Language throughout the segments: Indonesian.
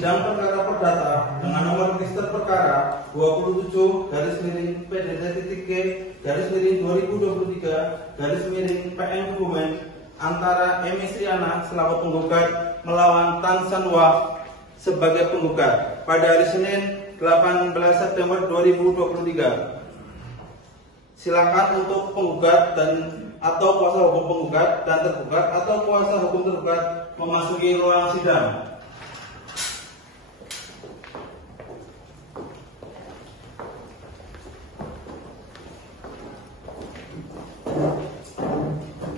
sidang perkara perdata dengan nomor register perkara 27-G-PN Kebumen antara M. Istriana selaku penggugat melawan Tan Sanwa sebagai penggugat pada hari Senin 18 September 2023. Silakan untuk penggugat dan atau kuasa hukum penggugat dan tergugat atau kuasa hukum tergugat memasuki ruang sidang.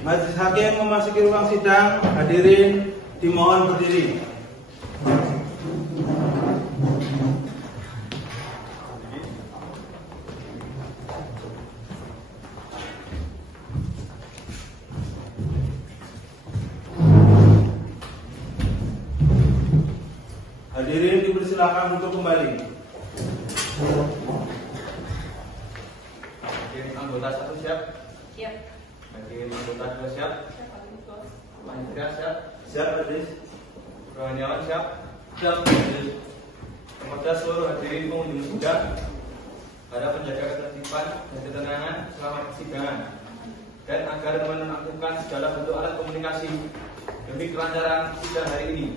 Majelis Hakim memasuki ruang sidang. Hadirin dimohon berdiri. Hadirin dipersilakan untuk kembali. Anggota 1 siap? Siap. Bagi anggota 2 siap? Panitia siap? Siap, Hadis. Rohaniawan siap? Siap. Kepada seluruh hadirin pengunjung sidang, para penjaga ketertiban dan ketenangan selama persidangan, dan agar menonaktifkan segala bentuk alat komunikasi demi kelancaran sidang hari ini.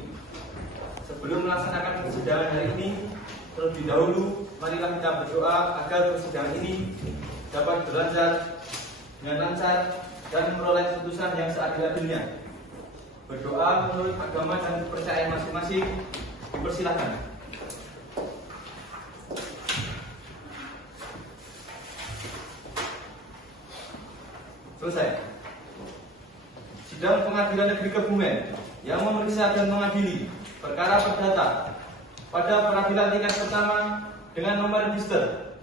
Sebelum melaksanakan persidangan hari ini, terlebih dahulu marilah kita berdoa agar persidangan ini dapat berlancar dengan lancar dan memperoleh putusan yang seadil-adilnya. Berdoa menurut agama dan kepercayaan masing-masing. Dipersilakan. Selesai. Sidang Pengadilan Negeri Kebumen yang memeriksa dan mengadili perkara perdata pada peradilan tingkat pertama dengan nomor register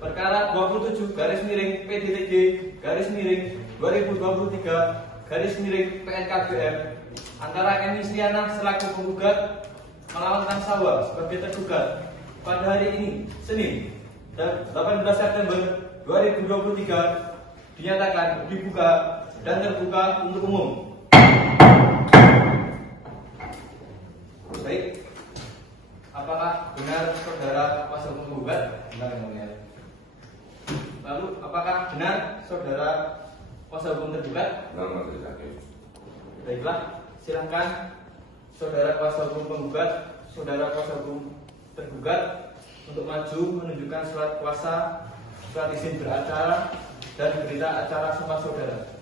perkara 27-PN-2023-PN antara M. Istriana selaku penggugat melawan Tan Sanwa sebagai tergugat pada hari ini Senin 18 September 2023 dinyatakan dibuka dan terbuka untuk umum. Baik, apakah benar saudara kuasa hukum penggugat? Benar, yang mulia. Lalu, apakah benar saudara kuasa hukum tergugat? Benar, Majelis Hakim. Baiklah, silakan saudara kuasa hukum penggugat, saudara kuasa hukum tergugat untuk maju menunjukkan surat kuasa, surat izin beracara, dan berita acara sumpah saudara.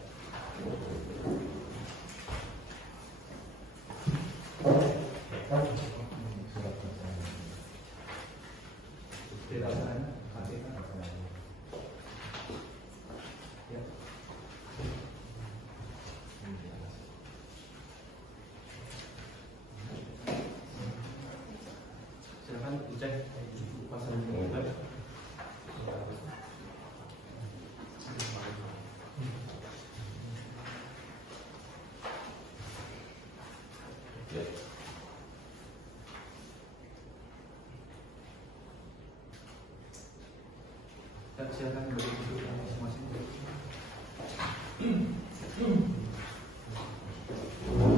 Silakan dicek pasal penggugat. Dan silakan kembali duduk masing-masing.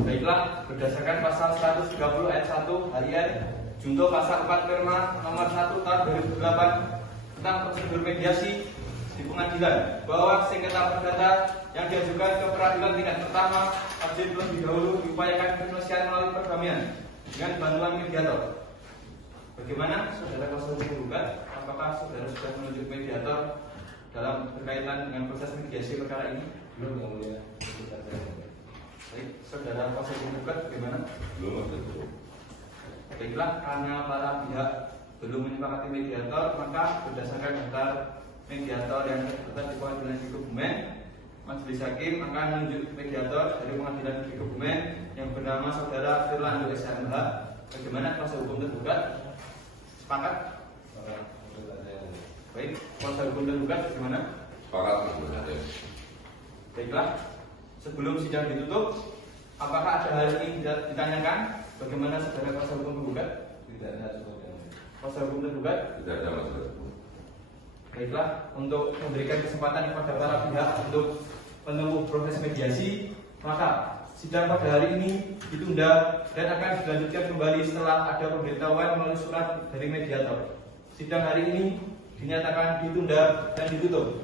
Baiklah, berdasarkan pasal 130 ayat 1 harian junto pasal 4 Perma nomor 1 tahun 2008 tentang prosedur mediasi di pengadilan bahwa sengketa perdata yang diajukan ke peradilan tingkat pertama wajib terlebih dahulu diupayakan penyelesaian melalui perdamaian dengan bantuan mediator. Bagaimana saudara kuasa hukum penggugat? Apakah saudara sudah menunjuk mediator dalam berkaitan dengan proses mediasi perkara ini? Belum, yang mulia. Baik, saudara kuasa hukum penggugat bagaimana? Belum, Majelis. Baiklah, karena para pihak belum menyepakati mediator, maka berdasarkan daftar mediator yang terdapat di Pengadilan Negeri Kebumen, Majelis Hakim akan menunjuk mediator dari Pengadilan Negeri Kebumen yang bernama saudara Firlando SMH. Bagaimana kuasa hukum tergugat? Sepakat? Baik, kuasa hukum tergugat bagaimana? Sepakat, Majelis Hakim. Baiklah, sebelum sidang ditutup, apakah ada hal yang ditanyakan? Bagaimana saudara kuasa hukum penggugat? Tidak ada sesuatu. Kuasa hukum tergugat? Tidak ada masalah. Baiklah, untuk memberikan kesempatan kepada para pihak untuk menempuh proses mediasi, maka sidang pada hari ini ditunda dan akan dilanjutkan kembali setelah ada pemberitahuan melalui surat dari mediator. Sidang hari ini dinyatakan ditunda dan ditutup.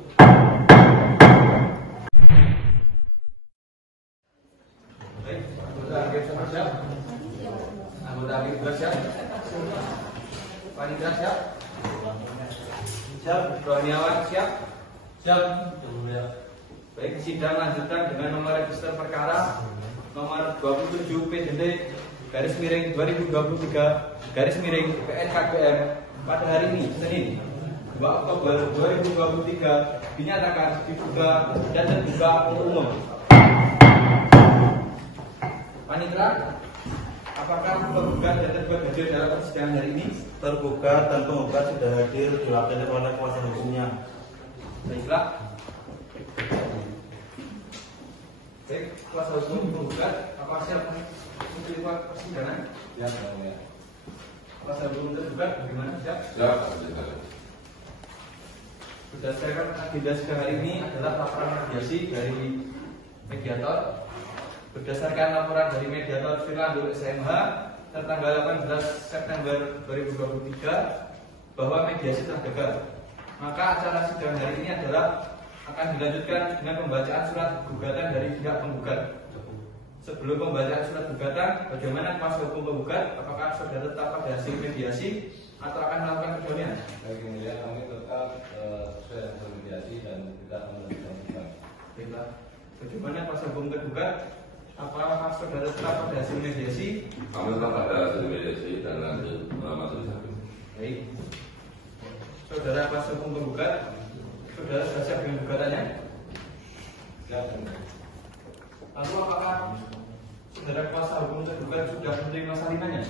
Baik, anggota hakim semua siap? Anggota hakim juga siap? Panitia siap? Siap. Rohaniawan siap? Siap. Baik, sidang lanjutkan dengan nomor register perkara nomor 27 PDT garis miring 2023 garis miring PNKBM pada hari ini Senin 2 Oktober 2023 dinyatakan dibuka dan terbuka untuk umum. Panitera, apakah penggugat dan tergugat hadir dalam persidangan hari ini? Tergugat dan penggugat sudah hadir diwakili oleh kuasa hukumnya. Baiklah. Baik, kuasa hukum penggugat, apa siap untuk persidangan? Ya, ya. Kuasa hukum tergugat bagaimana siap? Siap. Berdasarkan agenda sidang hari ini adalah laporan mediasi dari mediator. Berdasarkan laporan dari mediator Firlandul SMH tertanggal 18 September 2023 bahwa mediasi telah gagal, maka acara sidang hari ini adalah akan dilanjutkan dengan pembacaan surat gugatan dari pihak penggugat. Sebelum pembacaan surat gugatan, bagaimana kuasa hukum penggugat? Apakah saudara tetap pada hasil mediasi atau akan melakukan kedua-duanya? Baik, ini ya, kami tetap sesuai hasil mediasi dan tidak melanjutkan sidang. Baiklah. Bagaimana kuasa hukum tergugat? Apakah saudara tetap pada hasil mediasi? Kami tetap pada hasil mediasi dan lanjut majelis hakim. Baik. Saudara kuasa hukum penggugat, saudara sudah siap dengan gugatannya? Siap. Lalu apakah saudara kuasa hukum tergugat sudah menerima salinannya?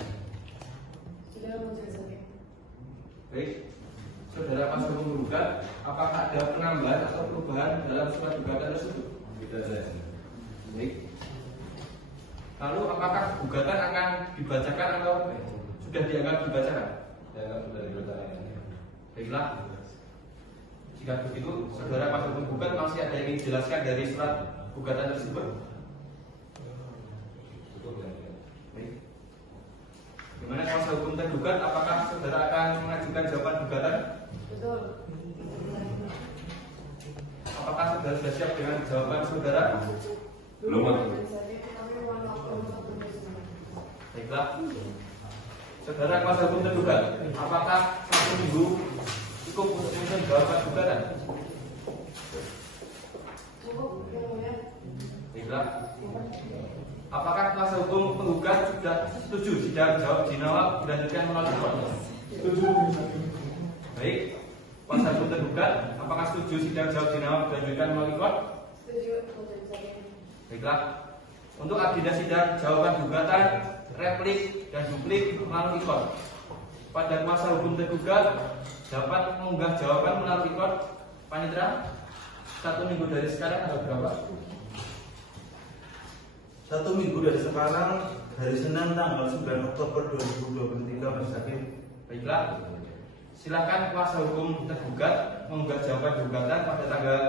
Sudah menjelaskan. Baik. Saudara kuasa hukum penggugat, apakah ada penambahan atau perubahan dalam surat gugatan tersebut? Tidak ada. Baik. Lalu apakah gugatan akan dibacakan atau sudah dianggap dibacakan? Saya sudah dibacakan. Baiklah. Jika begitu, saudara kuasa hukum penggugat masih ada yang ingin dijelaskan dari surat gugatan tersebut? Cukup ya. Baik. Gimana kuasa hukum tergugat? Apakah saudara akan mengajukan jawaban gugatan? Betul. Apakah saudara sudah siap dengan jawaban saudara? Belum, Pak. Baiklah. Saudara kuasa hukum tergugat, apakah 1 minggu cukup untuk menyusun jawaban gugatan? Cukup, yang mulia. Baiklah. Apakah kuasa hukum penggugat sudah setuju sidang jawab jinawab dilanjutkan melalui proses? Setuju. Baik. Kuasa hukum tergugat, apakah setuju sidang jawab jinawab dilanjutkan melalui proses? Setuju, menjelaskan. Baiklah. Untuk agenda sidang jawaban gugatan, replik dan duplik melalui court. Pada kuasa hukum tergugat dapat mengunggah jawaban melalui court. Panitera, 1 minggu dari sekarang tanggal berapa? 1 minggu dari sekarang, hari Senin tanggal 9 Oktober 2023, Mas Hakim. Baiklah. Silakan kuasa hukum tergugat mengunggah jawaban gugatan pada tanggal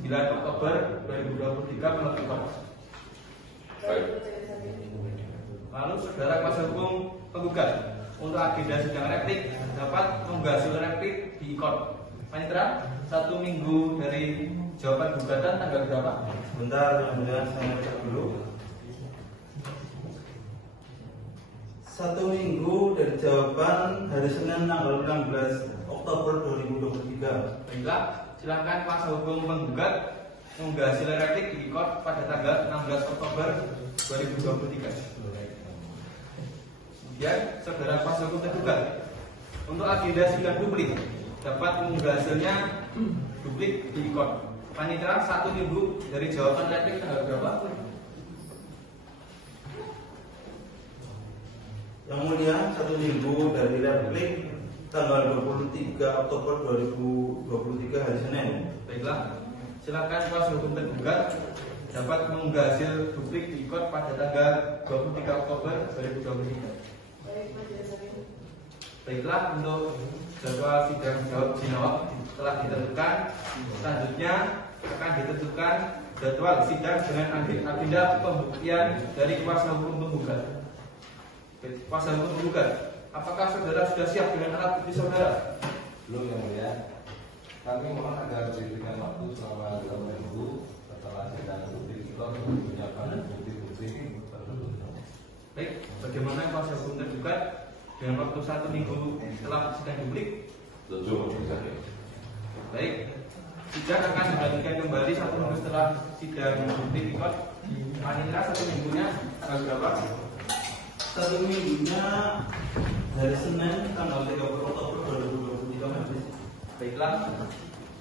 9 Oktober 2023 melalui court. Baik. Lalu saudara kuasa hukum penggugat untuk agenda sidang replik dapat mengunggah hasil replik di court. Panitera, 1 minggu dari jawaban gugatan tanggal berapa? Bentar, kemudian saya cek dulu. 1 minggu dari jawaban hari Senin tanggal 16 Oktober 2023. Baiklah, silakan kuasa hukum penggugat mengunggah hasil replik di court pada tanggal 16 Oktober 2023. Kemudian, saudara kuasa hukum tergugat untuk agenda sidang publik dapat mengunggah hasilnya publik di court. Panitera, 1 minggu dari jawaban replik tanggal berapa? Yang mulia, 1 minggu dari replik tanggal 23 Oktober 2023 hari Senin. Baiklah, silakan kuasa hukum tergugat dapat mengunggah hasil publik di court pada tanggal 23 Oktober 2023. Baik, menjelaskan. Baiklah, untuk jadwal sidang jawab jinawab telah ditentukan. Selanjutnya akan ditentukan jadwal sidang dengan agenda pembuktian dari kuasa hukum penggugat. Kuasa hukum penggugat, apakah saudara sudah siap dengan alat bukti saudara? Belum yang mulia. Kami mohon agar diberikan waktu selama 2 minggu setelah sidang bukti kita untuk menyiapkan bukti-bukti tersebut. Baik, bagaimana kuasa hukum tergugat dengan waktu 1 minggu setelah sidang publik? Baik, sidang akan dilanjutkan kembali 1 minggu setelah sidang publik ikut. Anindra 1 minggunya tanggal berapa? 1 minggunya dari Senin tanggal 30 Oktober 2023. Baiklah,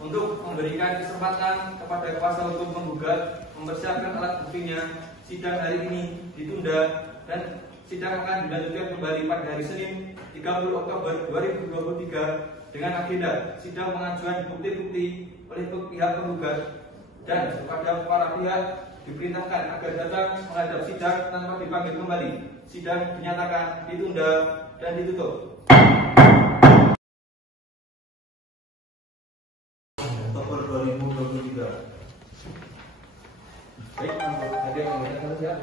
untuk memberikan kesempatan kepada kuasa hukum penggugat mempersiapkan alat buktinya, sidang hari ini ditunda dan sidang akan dilanjutkan kembali pada hari Senin 30 Oktober 2023 dengan agenda sidang pengajuan bukti-bukti oleh pihak penggugat dan kepada para pihak diperintahkan agar datang menghadap sidang tanpa dipanggil kembali. Sidang dinyatakan ditunda dan ditutup. Oktober 2023. Baik, ada yang mengatakan siap?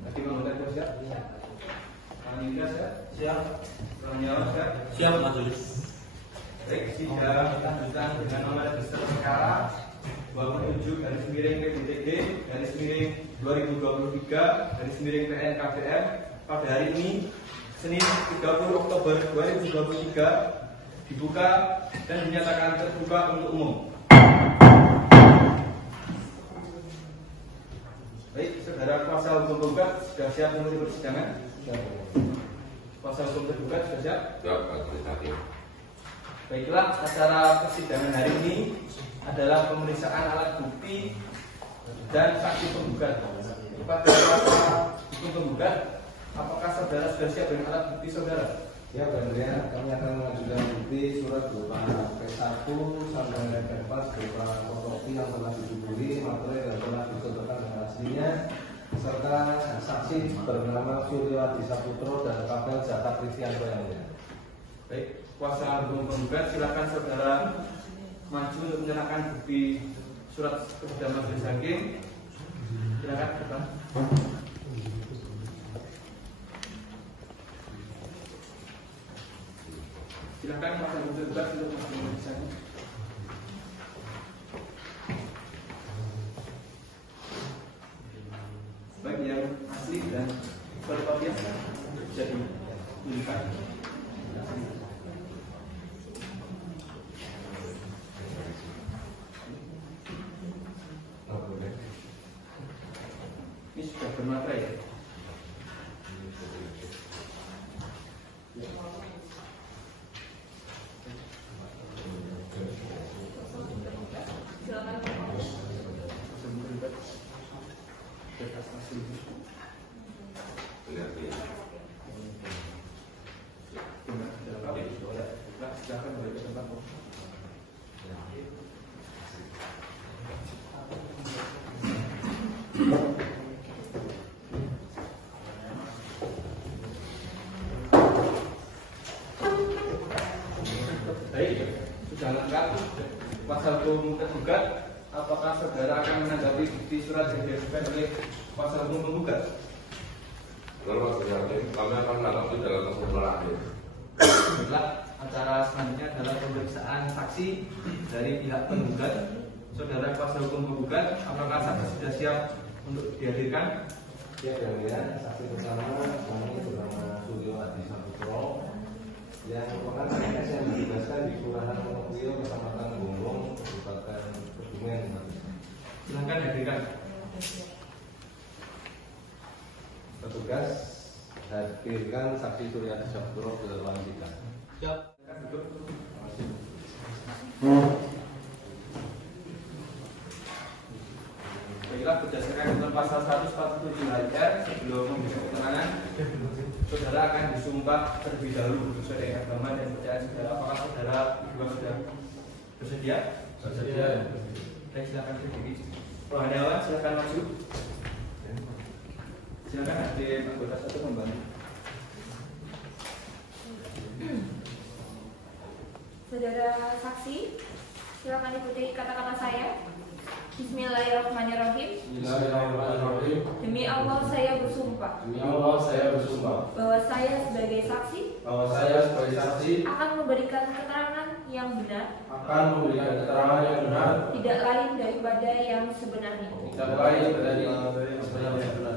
Tadi mengatakan siap? Anindra siap? Siap. Pelanjauan siap? Siap majelis. Baik, sidang lanjutan dengan nomor register perkara 27 garis miring PBTD garis miring 2023 garis miring PN KPM pada hari ini Senin 30 Oktober 2023 dibuka dan dinyatakan terbuka untuk umum. Baik, saudara kuasa hukum penggugat sudah siap mengikuti persidangan? Kuasa hukum tergugat sudah siap? Baiklah, acara persidangan hari ini adalah pemeriksaan alat bukti dan saksi penggugat. Kepada kuasa hukum penggugat, apakah saudara sudah siap dengan alat bukti saudara? Ya, Bendera, kami akan mengajukan bukti surat berupa P1 sampai dengan P4 berupa fotokopi yang telah dihubungi, materi yang telah dicontohkan dengan aslinya, serta saksi bernama Suryo Adi Saputro dan Kapel Jaka Kristianto yang mulia. Baik, kuasa hukum penggugat, silakan saudara maju untuk menyerahkan bukti surat kepada majelis hakim. Silakan ke depan. Silakan kuasa hukum penggugat untuk maju ke majelis hakim. Baik, yang asli dan fotokopian bisa ditunjukkan. Ini sudah bermaterai ya? Silakan balik ke tempat. Baik, sudah lengkap kuasa hukum tergugat. Apakah saudara akan menanggapi bukti surat yang diajukan oleh kuasa hukum penggugat? Kalau kami akan menanggapi dalam kesimpulan akhir. Baiklah, acara selanjutnya adalah pemeriksaan saksi dari pihak penggugat. Saudara kuasa hukum penggugat, apakah saksi sudah siap untuk dihadirkan? Ya, Bendera, saksi pertama kami bernama Suryo Adi Saputro yang merupakan PNS yang ditugaskan di Kelurahan Monokrio, Kecamatan Gonggong, Kabupaten Kebumen. Silakan hadirkan. Petugas hadirkan saksi Suryo Adi Saputro ke dalam sidang. Siap. Silakan duduk. Baiklah, berdasarkan ketentuan pasal 147 HJR, sebelum memberikan keterangan, saudara akan disumpah terlebih dahulu sesuai dengan agama dan kepercayaan saudara. Apakah saudara berdua sudah bersedia? Bersedia. Baik, silakan berdiri. Rohaniawan, silakan maju. Silakan hadir anggota satu membantu. Saudara saksi, Silakan ikuti kata-kata saya. Bismillahirrahmanirrahim. Bismillahirrahmanirrahim. Demi Allah saya bersumpah Demi Allah saya bersumpah bahwa saya sebagai saksi bahwa saya sebagai saksi akan memberikan keterangan yang benar, akan memberikan keterangan yang benar, tidak lain daripada yang sebenarnya. tidak lain dari sebenarnya benar.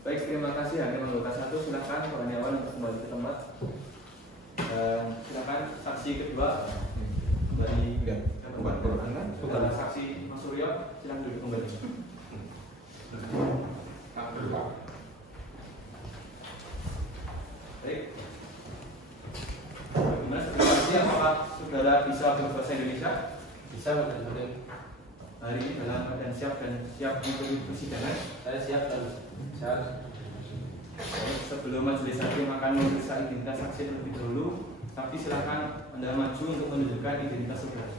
Baik, terima kasih Hakim Anggota 1. Silakan Kurniawan untuk kembali ke tempat. Dan silakan saksi kedua kembali ke tempat. Bukan saksi Mas Suryo, silakan duduk kembali. Baik. Bagaimana saksi, apakah saudara bisa berbahasa Indonesia? Bisa betul. Hari ini dalam keadaan siap dan siap untuk persidangan. Saya siap dan siap. Sebelum majelis hakim akan memeriksa identitas saksi terlebih dahulu, tapi silakan Anda maju untuk menunjukkan identitas saudara.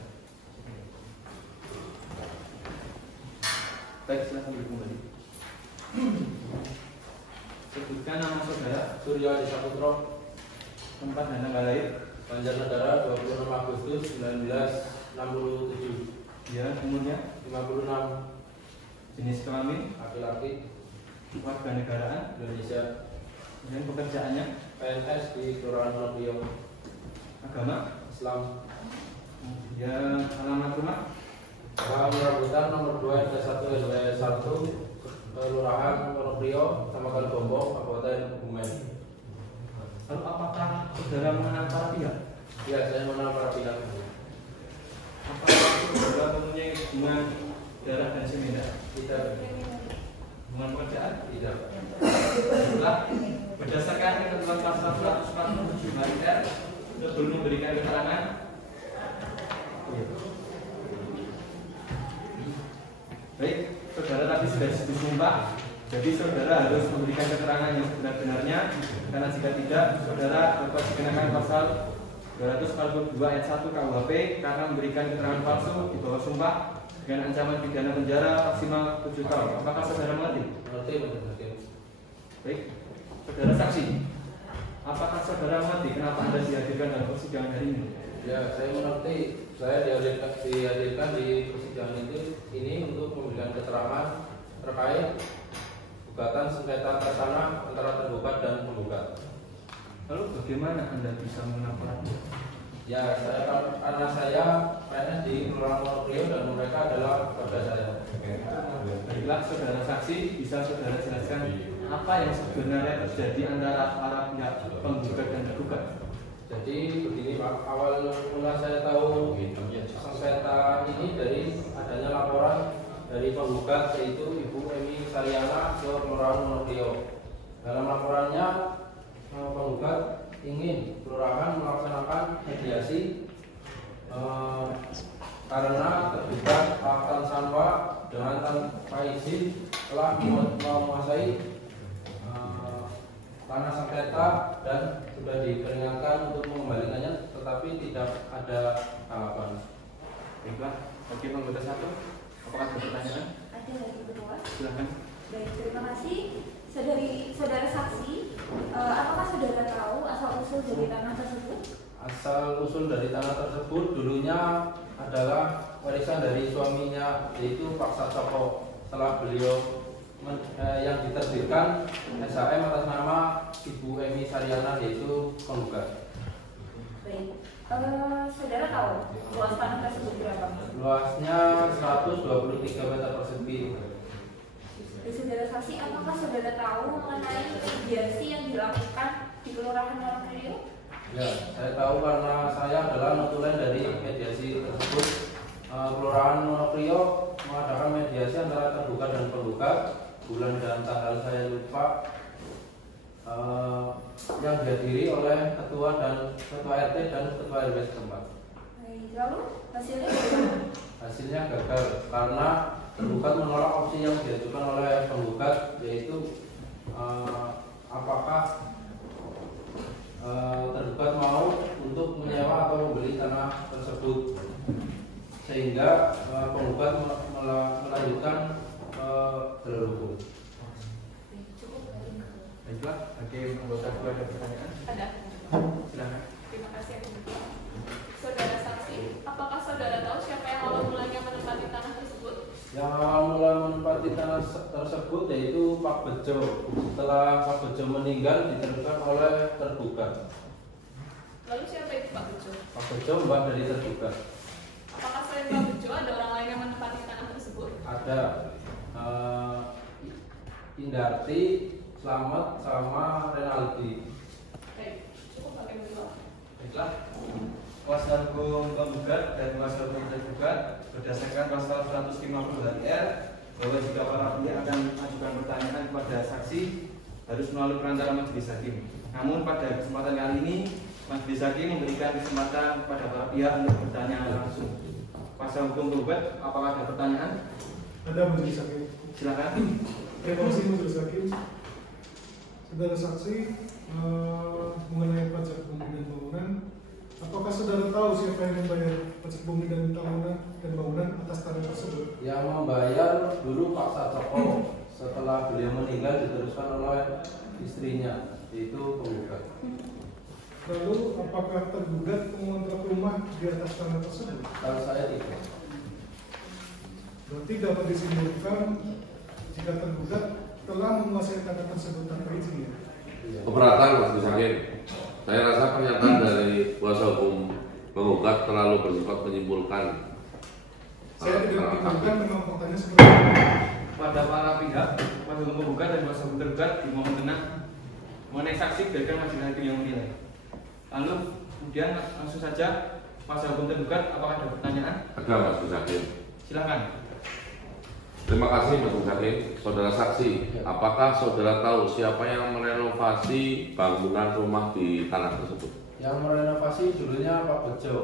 Baik, silakan duduk kembali. Sebutkan nama saudara, Suryo Adi Saputro, tempat dan tanggal lahir. Banjarnegara 26 Agustus 1967. Ya, umurnya, 56, jenis kelamin, laki-laki, warga negaraan, Indonesia, dan pekerjaannya, PNS di Kelurahan Monopio, agama, Islam. ya, alamat rumah, Bahan Rambutan nomor 2 RT1 RW 1 Kelurahan Monopio, Kecamatan Gombong, Kabupaten Kebumen. Lalu apakah saudara mengenal para pihak? Ya, saya mengenal para pihak. Apakah saudara mempunyai hubungan darah dan seminda? Tidak, Hubungan pekerjaan? tidak. Setelah berdasarkan ketentuan pasal 147 Marinir sebelum memberikan keterangan, baik, saudara tadi sudah disumpah, jadi saudara harus memberikan keterangan yang sebenar-benarnya, karena jika tidak, saudara dapat dikenakan pasal 242 ayat 1 KUHP karena memberikan keterangan palsu di bawah sumpah dengan ancaman pidana penjara maksimal 7 tahun. Apakah saudara mengerti? Mengerti, mengerti. Baik, saudara saksi, apakah saudara mengerti kenapa Anda dihadirkan dalam persidangan hari ini? Ya, saya mengerti. Saya dihadirkan di persidangan ini untuk memberikan keterangan terkait gugatan sengketa atas tanah antara tergugat dan penggugat. Lalu bagaimana Anda bisa mengenal pelaku? Ya, karena saya PNS di Kelurahan Monopio dan mereka adalah keluarga saya. Baiklah, saudara saksi, bisa saudara jelaskan apa yang sebenarnya terjadi antara para pihak penggugat dan tergugat? Jadi begini Pak, awal mula saya tahu sengketa ini dari adanya laporan dari penggugat yaitu Ibu Emi Saryana ke Kelurahan Monopio. Dalam laporannya penggugat ingin kelurahan melaksanakan mediasi karena tergugat Pak Tan Sanwa dengan tanpa izin telah menguasai tanah sengketa dan sudah diperingatkan untuk mengembalikannya, tetapi tidak ada tanggapan. Baiklah, oke, anggota 1, apakah ada pertanyaan? Ada dari ketua. Silakan. Baik, terima kasih. Saudara saksi, apakah saudara tahu asal usul dari tanah tersebut? Asal usul dari tanah tersebut dulunya adalah warisan dari suaminya yaitu Pak Satoko. Setelah beliau yang diterbitkan SHM atas nama Ibu Emi Saryana yaitu penggugat. Baik, saudara tahu luas tanah tersebut berapa? Luasnya 123 meter persegi. Dari saudara saksi, apakah saudara tahu mengenai mediasi yang dilakukan di Kelurahan Monopio? Ya, saya tahu karena saya adalah notulen dari mediasi tersebut. Kelurahan Monopio mengadakan mediasi antara tergugat dan penggugat. Bulan dan tanggal saya lupa, yang dihadiri oleh ketua RT dan ketua RW setempat. Baik, lalu hasilnya bagaimana? Hasilnya gagal karena tergugat menolak opsi yang diajukan oleh penggugat, yaitu apakah tergugat mau untuk menyewa atau membeli tanah tersebut, sehingga penggugat melanjutkan jalur hukum. Baiklah, oke, anggota 2 ada pertanyaan? Ada. Silakan. Terima kasih. Saudara saksi, apakah saudara Yang awal mula menempati tanah tersebut yaitu Pak Bejo. Setelah Pak Bejo meninggal diteruskan oleh tergugat. Lalu siapa itu Pak Bejo? Pak Bejo mbah dari tergugat. Apakah selain Pak Bejo ada orang lain yang menempati tanah tersebut? Ada Indarti, Slamet, sama Renaldi. Baik, cukup pakai berdua. Baiklah, kuasa hukum penggugat dan kuasa hukum tergugat berdasarkan pasal 150 HTR bahwa jika para pihak akan mengajukan pertanyaan kepada saksi harus melalui perantara majelis hakim. Namun pada kesempatan kali ini majelis hakim memberikan kesempatan kepada para pihak untuk bertanya langsung. Kuasa hukum penggugat, apakah ada pertanyaan? Ada majelis hakim. Silakan. Terima kasih majelis hakim. Saudara saksi mengenai pajak bumi dan bangunan, apakah saudara tahu siapa yang membayar pajak bumi dan bangunan atas tanah tersebut? Yang membayar dulu Pak Satoko. Setelah beliau meninggal diteruskan oleh istrinya, yaitu penggugat. Lalu apakah tergugat mengontrak rumah di atas tanah tersebut? Kalau saya tidak. Berarti dapat disimpulkan jika tergugat telah menguasai tanah tersebut tanpa izin. Keberatan Mas Hakim. Saya rasa pernyataan dari kuasa hukum penggugat terlalu bersifat menyimpulkan. Saya tidak menyimpulkan, memang faktanya seperti itu. Pada para pihak, kuasa hukum penggugat dan kuasa hukum tergugat dimohon tenang mengenai saksi biarkan majelis hakim yang menilai. Lalu kemudian langsung saja kuasa hukum tergugat, apakah ada pertanyaan? Ada Mas Hakim. Silakan. Terima kasih Mas Hakim. Saudara saksi, apakah saudara tahu siapa yang merenovasi bangunan rumah di tanah tersebut? Yang merenovasi dulunya Pak Bejo.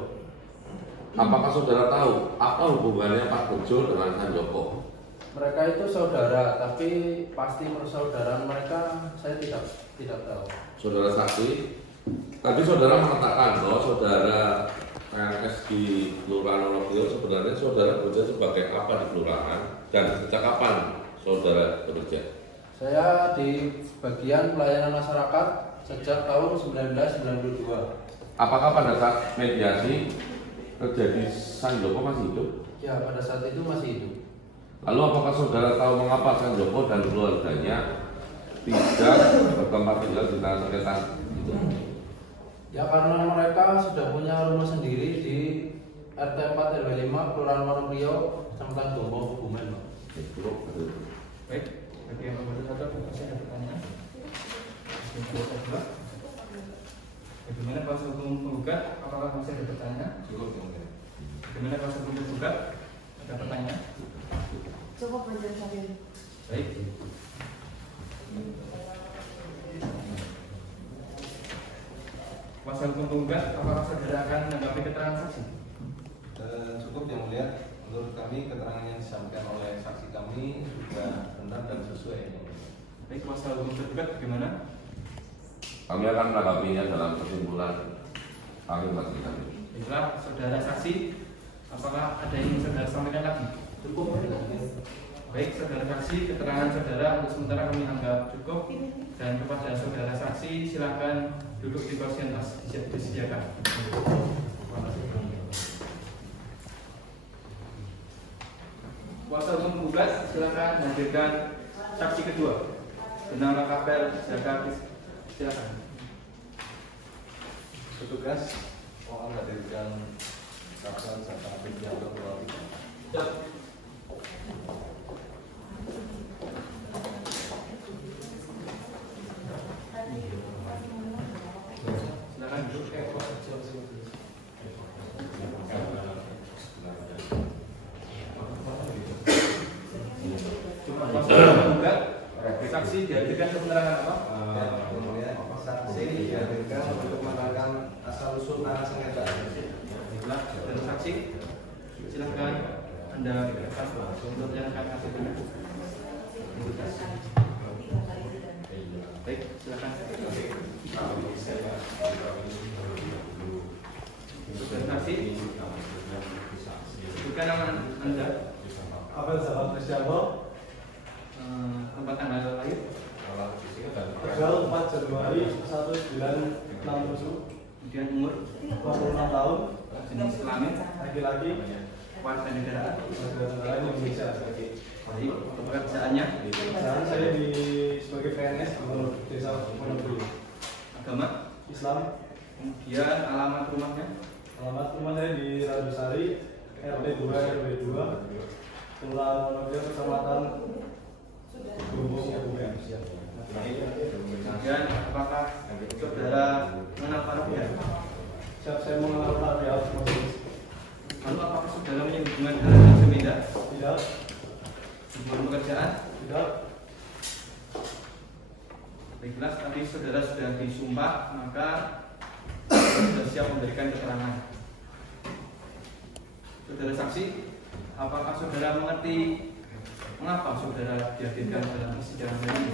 Apakah saudara tahu apa hubungannya Pak Bejo dengan Sanjoko? Mereka itu saudara, tapi pasti persaudaraan mereka saya tidak tahu. Saudara saksi, tadi saudara mengatakan bahwa saudara PNS di Kelurahan Wonogiri sebenarnya saudara bekerja sebagai apa di kelurahan dan sejak kapan saudara bekerja? Saya di bagian pelayanan masyarakat sejak tahun 1992. Apakah pada saat mediasi terjadi Sanjoko masih hidup? Ya, pada saat itu masih hidup. Lalu apakah saudara tahu mengapa Sanjoko dan keluarganya tidak bertempat tinggal di tanah sengketa itu? Ya karena mereka sudah punya rumah sendiri di RT 4 RW 5 Kelurahan Wonogiri, Kecamatan Gombo, Kebumen. Baik, bagi yang nomor 1 apakah ada pertanyaan? Bagaimana kuasa hukum penggugat? Apakah masih ada pertanyaan? Bagaimana kuasa hukum penggugat? Ada pertanyaan? Cukup majelis hakim. Baik. Kuasa hukum penggugat, apakah saudara akan menanggapi keterangan saksi? Cukup yang mulia, menurut kami keterangan yang disampaikan oleh saksi kami sudah benar dan sesuai. Baik, kuasa hukum tergugat bagaimana? Kami akan menanggapinya dalam kesimpulan kami masih kami. Baiklah, saudara saksi, apakah ada yang ingin saudara sampaikan lagi? Cukup. Baik, saudara saksi, keterangan saudara untuk sementara kami anggap cukup. Dan kepada saudara saksi, silakan duduk di kursi yang disediakan. Kuasa hukum penggugat, silakan hadirkan saksi kedua. Bernama Kapel Jaga, silakan. Petugas mohon hadirkan Kapten Serta yang kedua. Silakan duduk. Penggugat, saksi dihadirkan keterangan apa? Saksi dihadirkan untuk menerangkan asal usul tanah sengketa. Baiklah, saudara saksi, silakan Anda untuk menyerahkan hasil baik, silakan. Saudara saksi, sebutkan nama Anda, Abel Zaman Kristianto, tempat tanggal lahir, tanggal 4 Januari 1967, kemudian umur, 26 tahun, jenis kelamin, laki-laki, warga negaraan Indonesia. baik untuk pekerjaannya Sekarang saya sebagai PNS di Desa Wonobryo. agama Islam. kemudian alamat rumahnya Alamat rumah saya di Randusari, RT 2 RW 2, Kelurahan Wonobryo, Kecamatan Gombong, Kabupaten. kemudian apakah saudara mengenal para pihak Siap, saya mengenal Pak Riau. lalu apakah saudara punya hubungan dengan sepeda Tidak, hubungan pekerjaan tidak. baiklah tadi saudara sudah disumpah maka sudah siap memberikan keterangan. Saudara saksi, apakah saudara mengerti mengapa saudara dihadirkan dalam persidangan ini?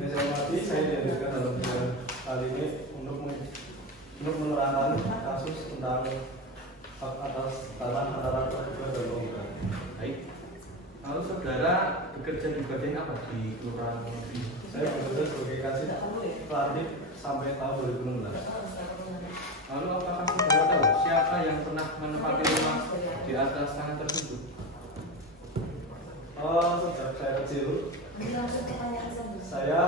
Yang saya hormati, saya dihadirkan dalam persidangan kali ini untuk menerangkan kasus tentang hak atas tanah antara terduga dan penggugat. Baik. Lalu saudara bekerja di bagian apa di Kelurahan Wonobryo? Saya bekerja sebagai kasih Pradip sampai tahun 2016. Lalu apakah saudara tahu siapa yang pernah menempati rumah di atas tanah tersebut? Sejak saya kecil, saya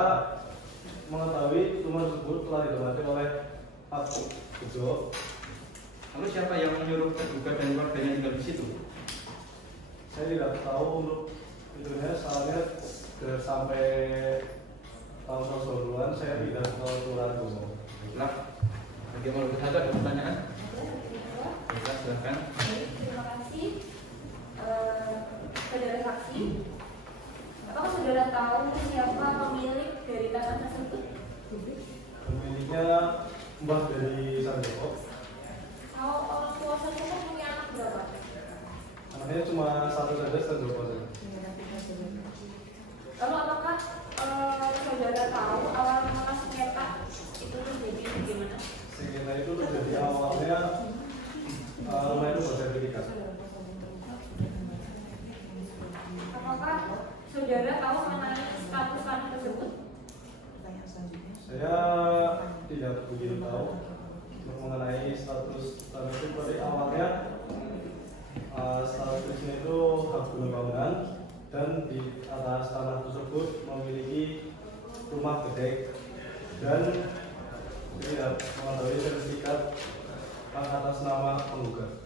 mengetahui rumah tersebut telah ditempati oleh Pak Bejo. Lalu siapa yang menyuruh terduga dan keluarganya tinggal di situ? Saya tidak tahu untuk itunya, soalnya sampai tahun 90-an saya tidak tahu Kelurahan Gombong. Baiklah. Bagaimana ada pertanyaan? Baiklah, silakan. Terima kasih. Saudara saksi, apakah saudara tahu siapa pemilik dari tanah tersebut? Pemiliknya mbah dari Sanjoko. Tahu orang tua saudara punya anak berapa? Anaknya cuma satu saja, Sanjoko saja. Lalu apakah saudara tahu awal mula sengketa itu terjadi bagaimana? Sengketa itu terjadi awalnya rumah itu bersertifikat. Apakah saudara tahu mengenai status tanah tersebut? Saya tidak begitu tahu mengenai status tanah itu. Pada awalnya statusnya itu hak guna bangunan dan di atas tanah tersebut memiliki rumah gedek dan tidak mengetahui sertifikat atas nama penggugat.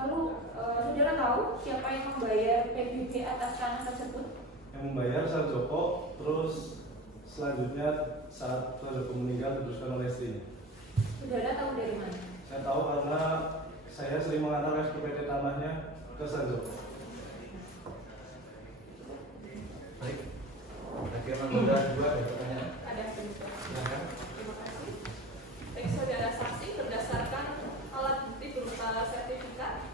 Lalu saudara tahu siapa yang membayar PBB atas tanah tersebut? Yang membayar Sanjoko, terus selanjutnya saat Sanjoko meninggal diteruskan oleh istrinya. Saudara tahu dari mana? Saya tahu karena saya sering mengantar SPPT tanahnya ke Sanjoko. Baik. Bagaimana saudara juga ada pertanyaan? Ada Silakan. Terima kasih. Baik saudara saksi, berdasarkan alat bukti berupa sertifikat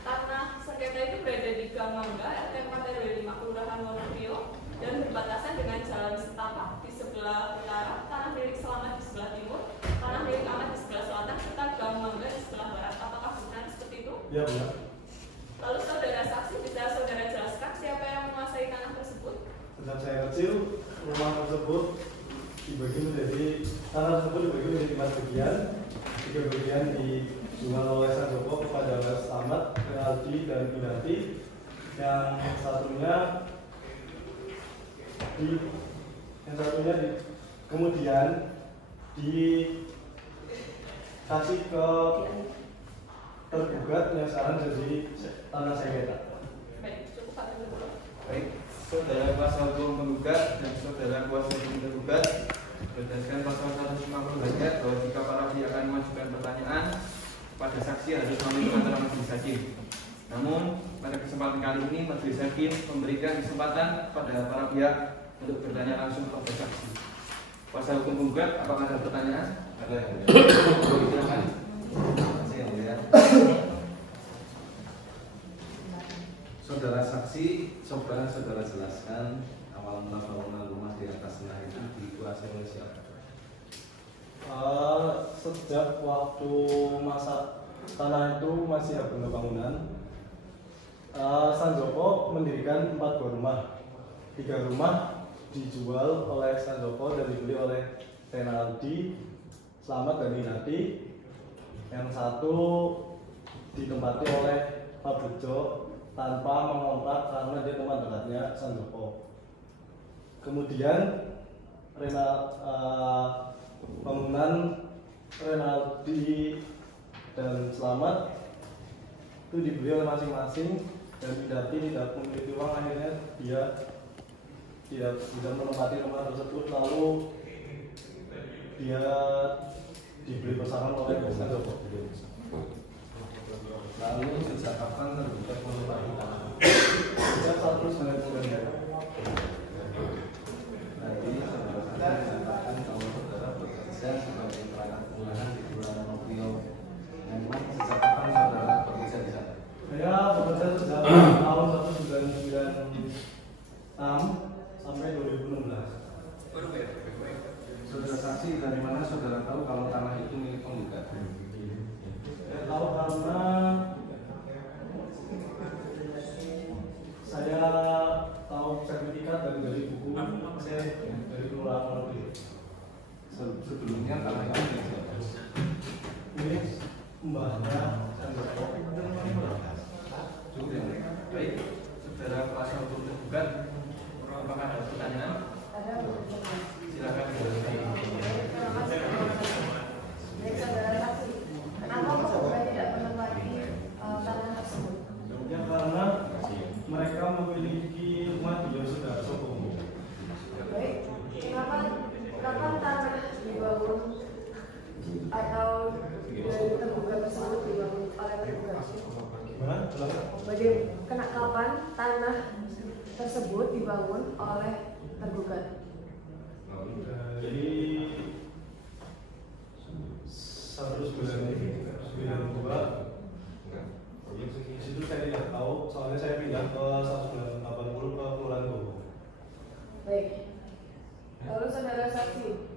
tanah sengketa itu berada di Gang Mangga, RT 4 RW 5 Kelurahan Wonobryo dan berbatasan dengan Jalan Setapak di sebelah utara, tanah milik Selamat di sebelah timur, tanah milik Ahmad di sebelah selatan, serta Gang Mangga di sebelah barat. Apakah benar seperti itu? Iya benar. Lalu saudara saksi, bisa saudara jelaskan siapa yang menguasai tanah tersebut? Sejak saya kecil, rumah tersebut dibagi menjadi tanah tersebut dibagi menjadi 4 bagian. 3 bagian dijual oleh Sanjoko kepada Mas Ahmad, Aldi dan Pinati. Yang satunya kemudian dikasih ke tergugat yang sekarang jadi tanah sengketa. Baik, cukup Pak dulu. Baik, saudara kuasa hukum penggugat dan saudara kuasa hukum tergugat berdasarkan pasal 150 ayat bahwa jika para pihak akan mengajukan pertanyaan pada saksi harus melalui antara majelis hakim. Namun pada kesempatan kali ini majelis hakim memberikan kesempatan pada para pihak untuk bertanya langsung kepada saksi. Kuasa hukum penggugat, apakah ada pertanyaan? Ada yang Silakan. Saudara saksi, coba saudara jelaskan awal mula bangunan rumah di atas tanah itu dikuasai oleh siapa? Sejak waktu masa tanah itu masih hak guna bangunan, Sanjoko mendirikan 4 buah rumah. 3 rumah dijual oleh Sanjoko dan dibeli oleh Renaldi, Selamat dan Hinati. Yang satu ditempati oleh Pak Bejo tanpa mengontak karena dia teman dekatnya Sanjoko. Kemudian bangunan Renaldi dan Selamat itu dibeli oleh masing-masing, dan Widati tidak memiliki uang, akhirnya dia tidak bisa menempati rumah tersebut, lalu dia dibeli pesanan oleh Sanjoko. Lalu sejak kapan tergugat menempati tanah? Sejak 1999. Tadi saudara saksi menyatakan kalau saudara bekerja sebagai perangkat kelurahan di Kelurahan Nopio. Memang sejak kapan saudara bekerja di sana? Saya bekerja sejak tahun 1996 sampai 2016. Saudara saksi, dari mana saudara tahu kalau tanah itu milik penggugat? Saya tahu karena saya tahu sertifikat dari buku saya dari Kelurahan Nopio. Sebelumnya tanah itu milik siapa? Ini mbahnya Sanjoko. Cukup ya? Baik, saudara kuasa hukum tergugat, apakah ada pertanyaan? Ada pertanyaan. Silakan. Baik, saudara saksi, kenapa penggugat tidak menempati tanah tersebut? Ya karena mereka memiliki rumah di Yosudarso. Baik, kenapa tanah dibangun atau dari tergugat tersebut dibangun oleh tergugat? Gimana? Bagaimana kapan tanah tersebut dibangun oleh tergugat? Jadi 1992 di situ saya tidak tahu, soalnya saya pindah ke 1980 ke Kelurahan Gogo. Baik. Lalu saudara saksi,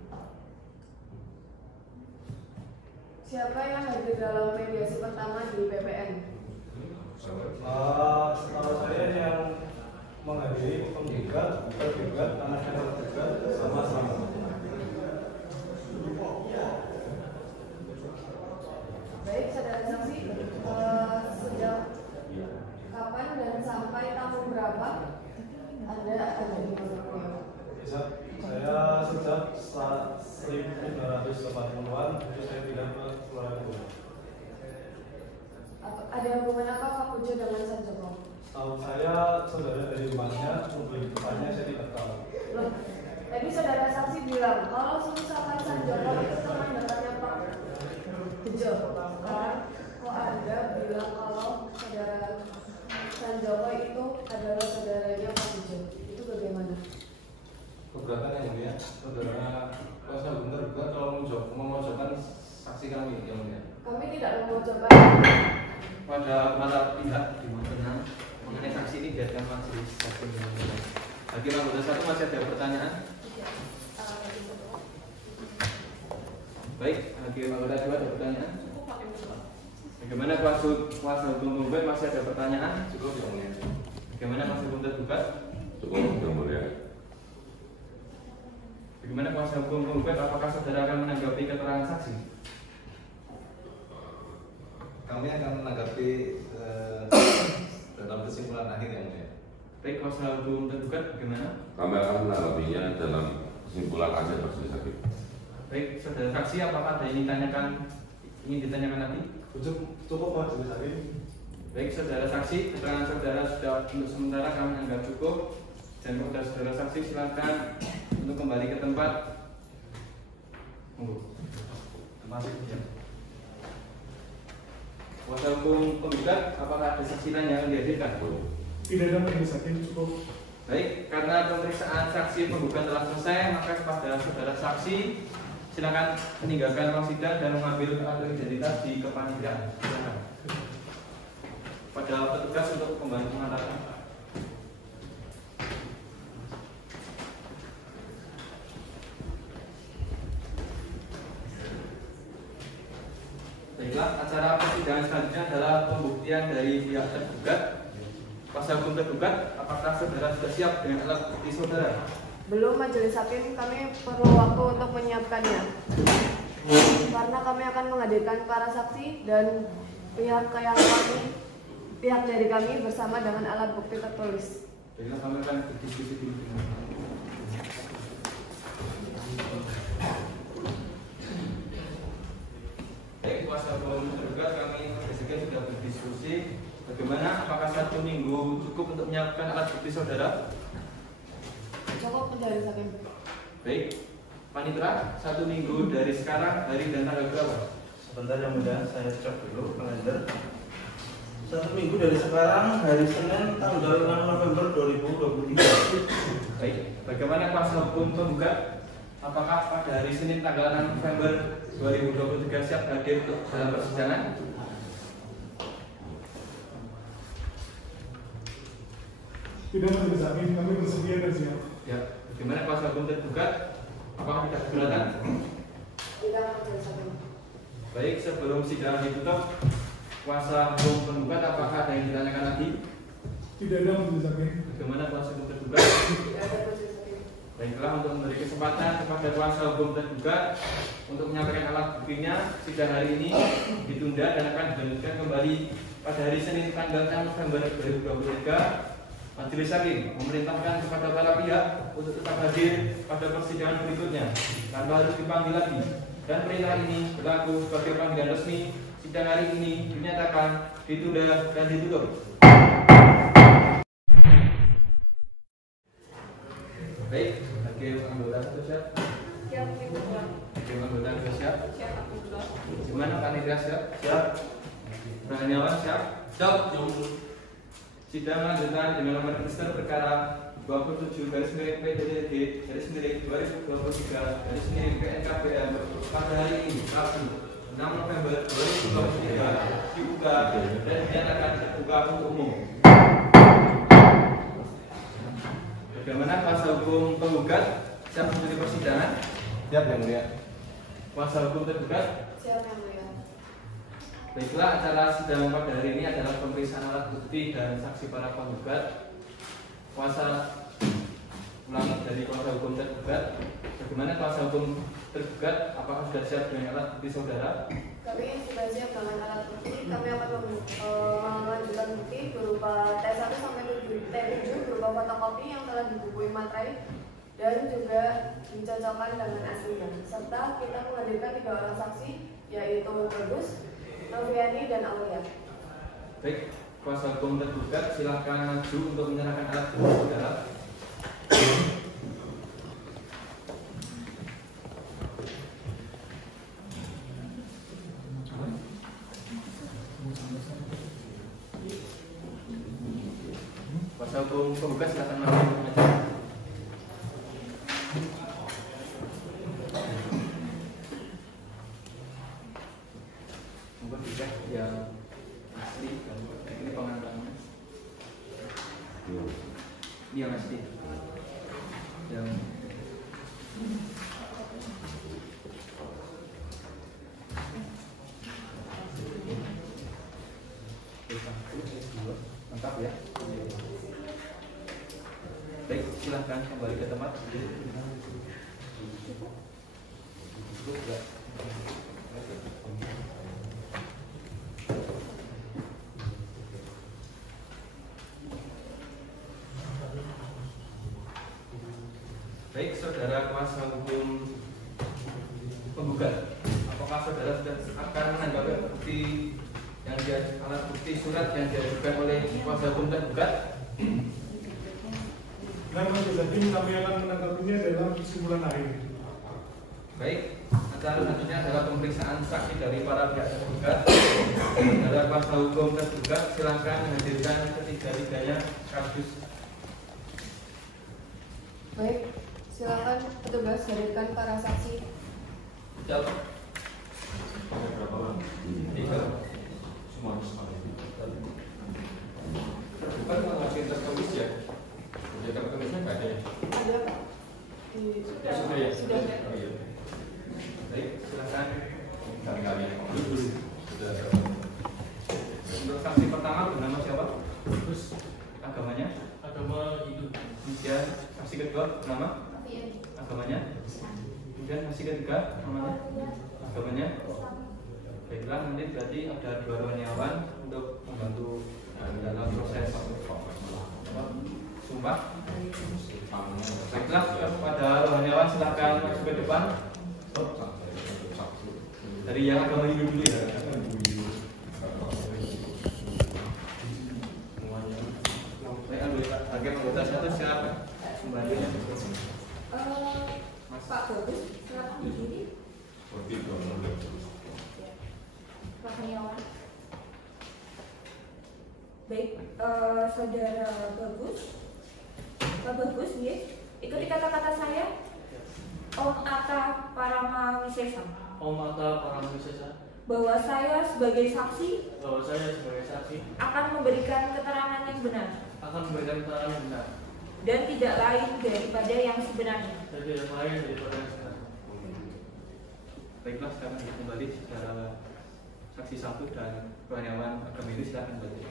siapa yang hadir dalam mediasi pertama di PPN? Setahu saya yang menghadiri penggugat, tergugat, anaknya tergugat, sama-sama. Baik, saudara saksi, sejak kapan dan sampai tahun berapa Anda ada di Mojokerto? Saya sejak 1980-an itu saya pindah ke Kelurahan Gogo. Ada hubungan apa Pak Pujo dengan Sanjoko? Setahu saya saudara dari rumahnya, mobil depannya saya tidak tahu. Loh, tadi saudara saksi bilang kalau Susapan Sanjoko itu teman dekatnya Pak Bejo. Sekarang kok Anda bilang kalau saudara Sanjoko itu adalah saudaranya Pak Bejo? Itu bagaimana? Keberatan yang mulia, saudara kuasa hukum tergugat kalau memojokkan saksi kami yang mulia. Kami tidak memojokkan. Pada para pihak dimohon tenang mengenai saksi ini biarkan majelis hakim yang menilai. Bagi anggota satu masih ada pertanyaan? Baik, bagi anggota dua ada pertanyaan? Bagaimana kuasa hukum penggugat masih ada pertanyaan? Cukup yang mulia. Bagaimana kuasa hukum tergugat? Cukup yang mulia. Bagaimana kuasa hukum penggugat? Apakah saudara akan menanggapi keterangan saksi? Kami akan menanggapi dalam kesimpulan akhir yang mulia. Baik, kuasa hukum tergugat bagaimana? Kami akan menanggapinya dalam kesimpulan akhir majelis hakim. Baik, saudara saksi, apakah ada yang ingin ditanyakan nanti? Cukup majelis hakim. Baik, saudara saksi, keterangan saudara sudah untuk sementara kami anggap cukup. Dan kepada saudara saksi silakan untuk kembali ke tempat. Terima kasih. Kuasa hukum penggugat, apakah ada saksi lain yang dihadirkan? Tidak ada majelis hakim, cukup. Baik, karena pemeriksaan saksi penggugat telah selesai, maka kepada saudara saksi silakan meninggalkan ruang sidang dan mengambil kartu identitas di kepanitiaan. Silakan. Pada petugas untuk kembali mengantarkan. Baiklah, acara persidangan selanjutnya adalah pembuktian dari pihak tergugat. Kuasa hukum tergugat, apakah saudara sudah siap dengan alat bukti saudara? Belum majelis hakim, kami perlu waktu untuk menyiapkannya. Karena kami akan menghadirkan para saksi dan pihak yang kami pihak dari kami bersama dengan alat bukti tertulis. Baiklah, kami akan berdiskusi dulu dengan baik, kuasa hukum tergugat kami sudah berdiskusi bagaimana, apakah 1 minggu cukup untuk menyiapkan alat bukti saudara? Cukup majelis hakim. Baik, panitera, 1 minggu dari sekarang, hari dan tanggal berapa? Sebentar yang mudah, saya cek dulu kalender. 1 minggu dari sekarang, hari Senin tanggal 6 November 2023. Baik, bagaimana kuasa hukum penggugat? Apakah pada hari Senin tanggal 6 November 2023 siap hadir dalam persidangan? Tidak majelis hakim, kami bersedia dan siap. Ya, bagaimana kuasa hukum tergugat? Apakah tidak keberatan? Tidak majelis hakim. Baik, sebelum sidang ditutup, kuasa hukum penggugat apakah ada yang ditanyakan lagi? Tidak ada majelis hakim. Bagaimana kuasa hukum tergugat? Tidak ada majelis hakim. Baiklah, untuk memberi kesempatan kepada kuasa hukum tergugat untuk menyampaikan alat buktinya, sidang hari ini ditunda dan akan dilanjutkan kembali pada hari Senin tanggal 6 November 2023. Majelis hakim memerintahkan kepada para pihak untuk tetap hadir pada persidangan berikutnya tanpa harus dipanggil lagi, dan perintah ini berlaku sebagai panggilan resmi. Sidang hari ini dinyatakan ditunda dan ditutup. Baik, hakim anggota siap. Siap, Ibu. Hakim anggota siap. Siap, Ibu. Gimana panitia siap? Siap. Penganiayaan siap? Siap. Sidang lanjutan dengan nomor register perkara 27/PDD/2023/PNKPM pada hari ini Rabu 6 November 2023 dibuka dan dinyatakan terbuka untuk umum. Bagaimana kuasa hukum penggugat siap mengikuti persidangan? Siap yang mulia. Kuasa hukum tergugat? Siap yang mulia. Baiklah, acara sidang pada hari ini adalah pemeriksaan alat bukti dan saksi para penggugat. Kuasa ulangi dari kuasa hukum tergugat. Bagaimana kuasa hukum tergugat? Apakah sudah siap dengan alat bukti saudara? Kami sudah siap dengan alat bukti. Kami akan melanjutkan bukti berupa T1 sampai T7 berupa fotokopi yang telah dibukui materai dan juga dicocokkan dengan aslinya. Serta kita menghadirkan 3 orang saksi, yaitu Bagus, Noviani, dan Aulia. Baik, kuasa hukum tergugat silahkan maju untuk menyerahkan alat bukti saudara. Kuasa hukum penggugat silahkan maju untuk mengajukan. Yang asli dan ini pengantarnya. Ini yang asli. Yang lengkap ya. Baik, silahkan kembali ke tempat. Baik, saudara kuasa hukum penggugat, apakah saudara sudah akan menanggapi bukti yang alat bukti surat yang diajukan oleh kuasa hukum tergugat? Dan majelis hakim, kami akan menanggapinya dalam kesimpulan akhir. Baik, acara selanjutnya adalah pemeriksaan saksi dari para pihak tergugat. Saudara kuasa hukum tergugat, silakan menghadirkan ketiga-tiganya kasus. Baik, silakan petugas hadirkan para saksi. Siap. Berapa orang? 3. Semua tergugat mengajukan tertulis ya? Ya, kalau tulisnya nggak ada ya? Ada Pak. Sudah ya? Sudah. Oh, iya. Baik, silakan. Kali-kali. Sudah. Untuk saksi pertama bernama siapa? Terus agamanya? Agama Hindu. Kemudian saksi kedua bernama? Agamanya? Kemudian saksi ketiga namanya? Agamanya? Baiklah, nanti berarti ada 2 rohaniawan untuk membantu ke depan. Dari yang agama Hindu dulu ya. Semuanya. Baik, anggota satu silakan. Selanjutnya. Pak Bagus, silakan berdiri. Pak Kurniawan. Baik, saudara Bagus. Pak Bagus, ya. Ikuti kata-kata saya. Om Atta Paramawisesa. Om Atta Paramawisesa. Bahwa saya sebagai saksi akan memberikan keterangan yang benar dan tidak lain daripada yang sebenarnya. Baiklah, sekarang kita kembali secara saksi satu dan Kurniawan Agami silakan balik.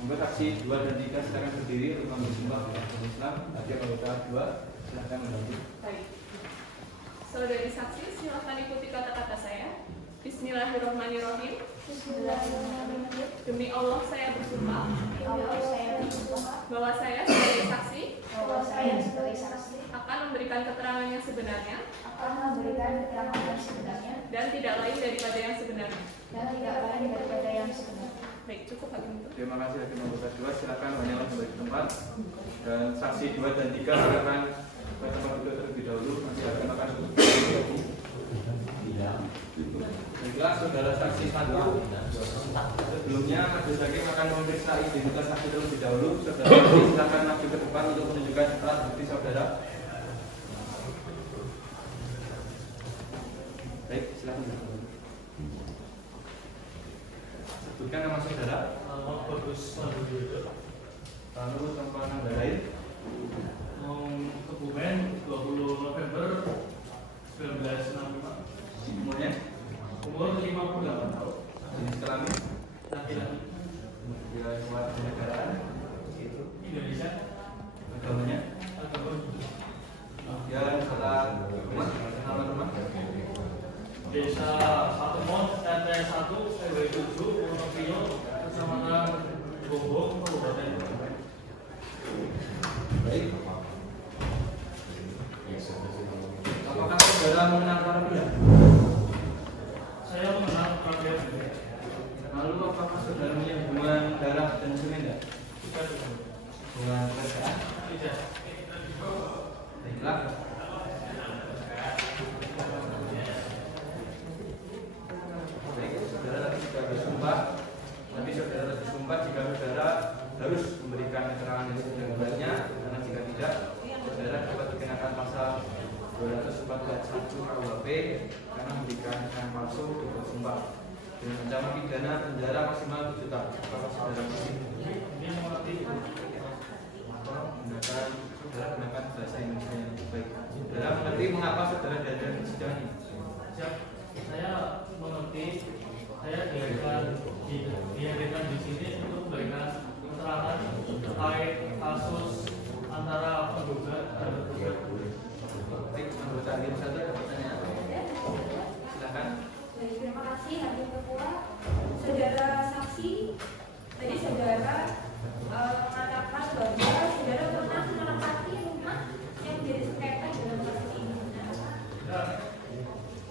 Nomor saksi 2 dan 3 silakan berdiri untuk mengambil sumpah dalam Islam. Nanti anggota 2 silakan membantu. Baik. Saudari saksi, silakan ikuti kata-kata saya. Bismillahirrahmanirrahim. Bismillahirrahmanirrahim. Demi Allah saya bersumpah bahwa saya sebagai saksi akan memberikan keterangan yang sebenarnya dan tidak lain daripada yang sebenarnya. Baik, cukup hakim itu. Terima kasih hakim anggota 2, silakan Kurniawan kembali ke tempat. Dan saksi 2 dan 3 silakan ke tempat duduk terlebih dahulu. Nanti hakim akan baiklah, saudara saksi 1. Sebelumnya majelis hakim akan memeriksa identitas saksi terlebih dahulu. Saudara saksi silakan maju ke depan untuk menunjukkan alat bukti saudara. Baik, silakan. Sebutkan nama saudara. Bagus Mandudiodo. Lalu tempat tanggal lahir. Kebumen 20 November 1965. Umurnya? Umur 58 tahun. Jenis kelamin? Laki-laki. Warga negaraan? Indonesia. Agamanya? Agama Dia salah rumah? Desa Satemon, RT 1, RW 7, Wonopio, Kecamatan Gombong, Kabupaten. Baik. Apakah saudara mengenal para pihak? Saya mengenal para pihak. Lalu apakah saudara punya hubungan darah dan semen tidak? Tidak. Hubungan kerjaan? Tidak. Baiklah. Baik, saudara tadi sudah bersumpah. Nanti saudara bersumpah jika saudara harus memberikan keterangan yang sebenarnya, karena jika tidak, saudara dapat dikenakan pasal 241 KUHP karena memberikan keterangan palsu untuk bersumpah dengan ancaman pidana penjara maksimal 7 tahun. Apakah saudara mengerti? Ini mengerti. Saudara gunakan bahasa Indonesia yang baik. Saudara mengerti mengapa saudara dihadirkan di sidang ini? Siap. Saya mengerti. Saya dihadirkan di sini untuk memberikan keterangan terkait kasus antara penggugat dan tergugat. Baik, anggota hakim 1 ada pertanyaan? Silakan. Baik, terima kasih hakim ketua. Saudara saksi, tadi saudara mengatakan bahwa saudara pernah menempati rumah yang menjadi sengketa dalam kasus ini.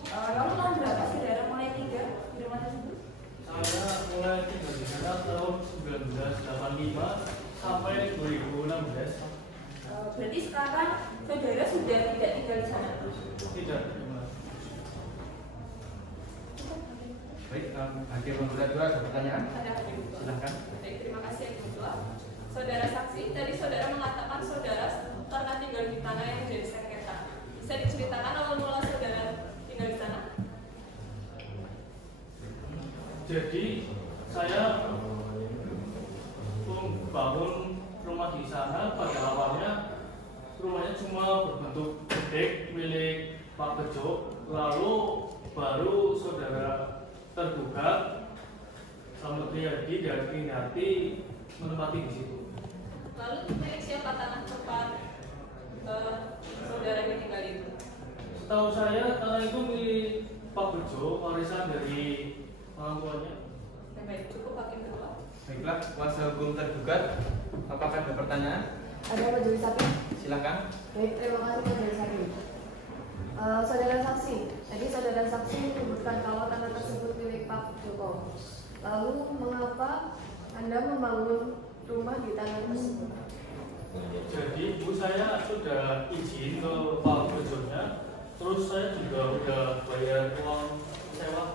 Lalu tahun berapa saudara mulai tinggal di rumah tersebut? Saya mulai tinggal di sana tahun 1985 sampai 2016. Berarti sekarang saudara sudah tidak tinggal di sana? Tidak. Baik, hakim anggota 2 ada pertanyaan? Ada hakim ketua. Silakan. Baik, terima kasih hakim ketua. Saudara saksi, tadi saudara mengatakan saudara pernah tinggal di tanah yang menjadi sengketa. Bisa diceritakan awal mula saudara tinggal di sana? Jadi saya bangun rumah di sana. Pada awalnya rumahnya cuma berbentuk gedek milik Pak Bejo. Lalu baru saudara tergugat Selamat Riyadi dan Kinarti menempati di situ. Lalu milik siapa tanah tempat saudara yang tinggal itu? Setahu saya tanah itu milik Pak Bejo, warisan dari orang tuanya. Baik, cukup hakim ketua. Baiklah, kuasa hukum tergugat, apakah ada pertanyaan? Ada majelis hakim? Silakan. Baik, terima kasih majelis hakim. Saudara saksi, tadi saudara saksi menyebutkan kalau tanah tersebut milik Pak Joko. Lalu mengapa Anda membangun rumah di tanah tersebut? Jadi Bu, saya sudah izin ke Pak Bejonya, terus saya juga udah bayar uang sewa.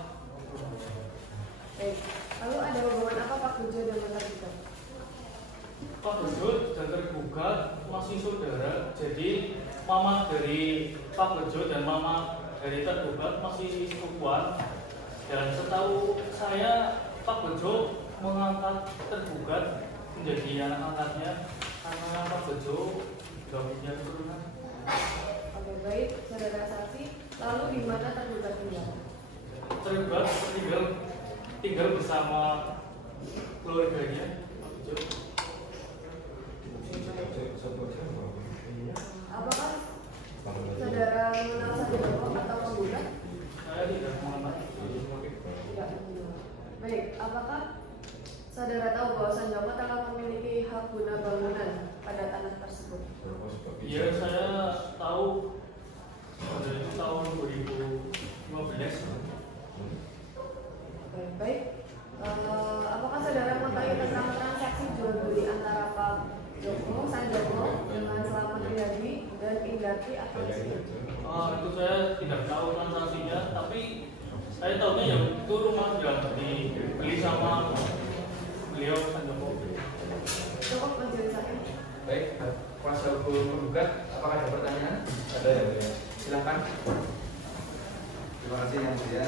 Baik, lalu ada hubungan apa Pak Bejo dan Pak Bejo? Pak Bejo dan tergugat masih saudara, jadi mama dari Pak Bejo dan mama dari tergugat masih sepupuan. Dan setahu saya Pak Bejo mengangkat tergugat menjadi anak angkatnya karena Pak Bejo tidak punya keturunan. Oke, baik, saudara saksi. Lalu di mana tergugat tinggal? Tergugat tinggal bersama keluarganya Pak Bejo. Apakah saudara mengenal Sanjoko atau penggugat? Saya tidak mengenal. Tidak mengenal. Baik, apakah saudara tahu bahwa Sanjoko telah memiliki hak guna bangunan pada tanah tersebut? Iya, saya tahu dari tahun 2015. Oke, baik. Apakah saudara mengetahui tentang transaksi jual beli antara Pak Joko, Sanjoko dengan Selamat Riyadi dan Indarti atau Rizky? Itu saya tidak tahu transaksinya, tapi saya tahunya ya itu rumah sudah dibeli sama beliau Sanjoko. Cukup majelis hakim. Baik, kuasa hukum penggugat, apakah ada pertanyaan? Ada ya, Bu? Silakan. Terima kasih yang mulia.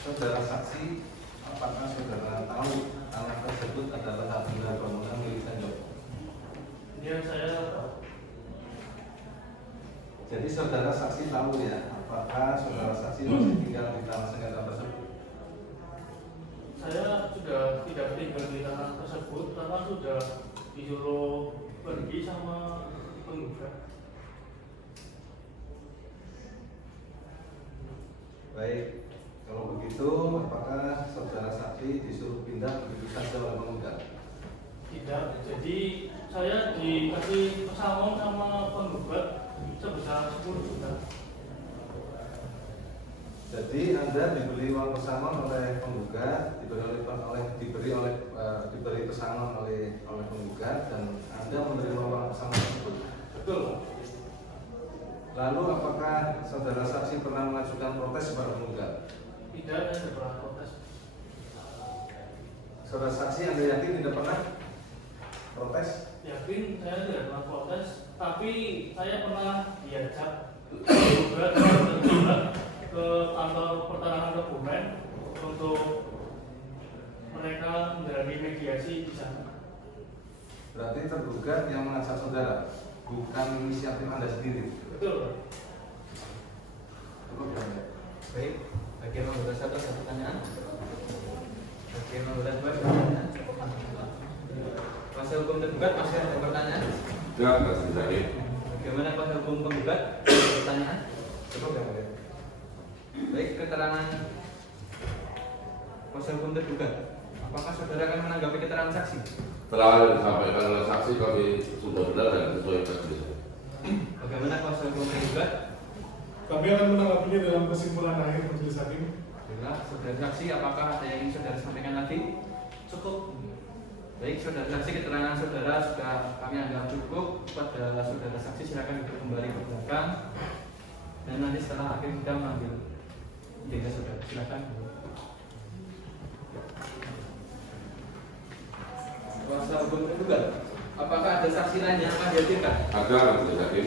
Saudara saksi, apakah saudara tahu tanah tersebut adalah hak guna bangunan milik Sanjoko? Iya, saya tahu. Jadi saudara saksi tahu ya, apakah saudara saksi masih tinggal di tanah sengketa tersebut? Saya sudah tidak tinggal di tanah tersebut karena sudah disuruh pergi sama penggugat. Baik, kalau begitu apakah saudara saksi disuruh pindah begitu saja oleh penggugat? Tidak, jadi saya dikasih pesangon sama penggugat sebesar 10 juta. Jadi Anda diberi uang pesangon oleh penggugat, diberi pesangon oleh penggugat, dan Anda menerima uang pesangon tersebut. Betul. Lalu apakah saudara saksi pernah mengajukan protes kepada penggugat? Tidak, saya tidak pernah protes. Saudara saksi Anda yakin tidak pernah protes? Yakin saya tidak pernah protes, tapi saya pernah diajak penggugat ke kantor pertahanan dokumen untuk mereka menjalani mediasi di sana. Berarti tergugat yang mengajak saudara, bukan inisiatif Anda sendiri. Betul. Cukup ya? Baik, bagian nomor 1 ada pertanyaan. Bagian nomor 2 ada pertanyaan. Kuasa hukum tergugat masih ada pertanyaan? Enggak, tidak. Bagaimana kuasa hukum penggugat? Pertanyaan? Cukup ya? Baik, keterangan kuasa hukum tergugat. Apakah saudara akan menanggapi keterangan saksi? Setelah yang disampaikan oleh saksi kami sudah benar dan sesuai prosedur. Bagaimana kuasa hukum tergugat? Kami akan menanggapinya dalam kesimpulan akhir majelis hakim. Baiklah, saudara saksi, apakah ada yang ingin saudara sampaikan lagi? Cukup. Baik, saudara saksi, keterangan saudara sudah kami anggap cukup. Pada saudara saksi silakan duduk kembali ke belakang. Dan nanti setelah hakim kita mengambil identitas saudara. Silakan. Kuasa hukum tergugat. Apakah ada saksi lain yang akan dihadirkan? Ada, Majelis Hakim.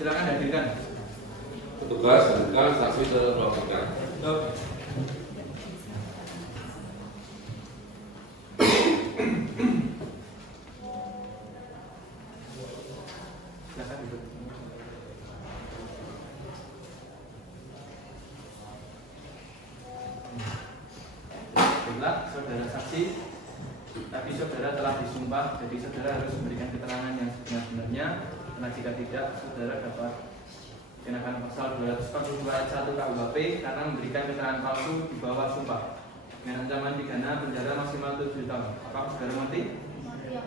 Silakan hadirkan. Petugas hadirkan saksi terlaporkan. Silakan duduk. Baiklah, saudara saksi, tapi saudara telah disumpah, jadi saudara harus memberikan keterangan yang sebenar-benarnya. Karena jika tidak, saudara dapat dikenakan pasal 242 ayat 1 KUHP karena memberikan keterangan palsu di bawah sumpah dengan ancaman pidana penjara maksimal 7 tahun. Apakah saudara mengerti? Iya.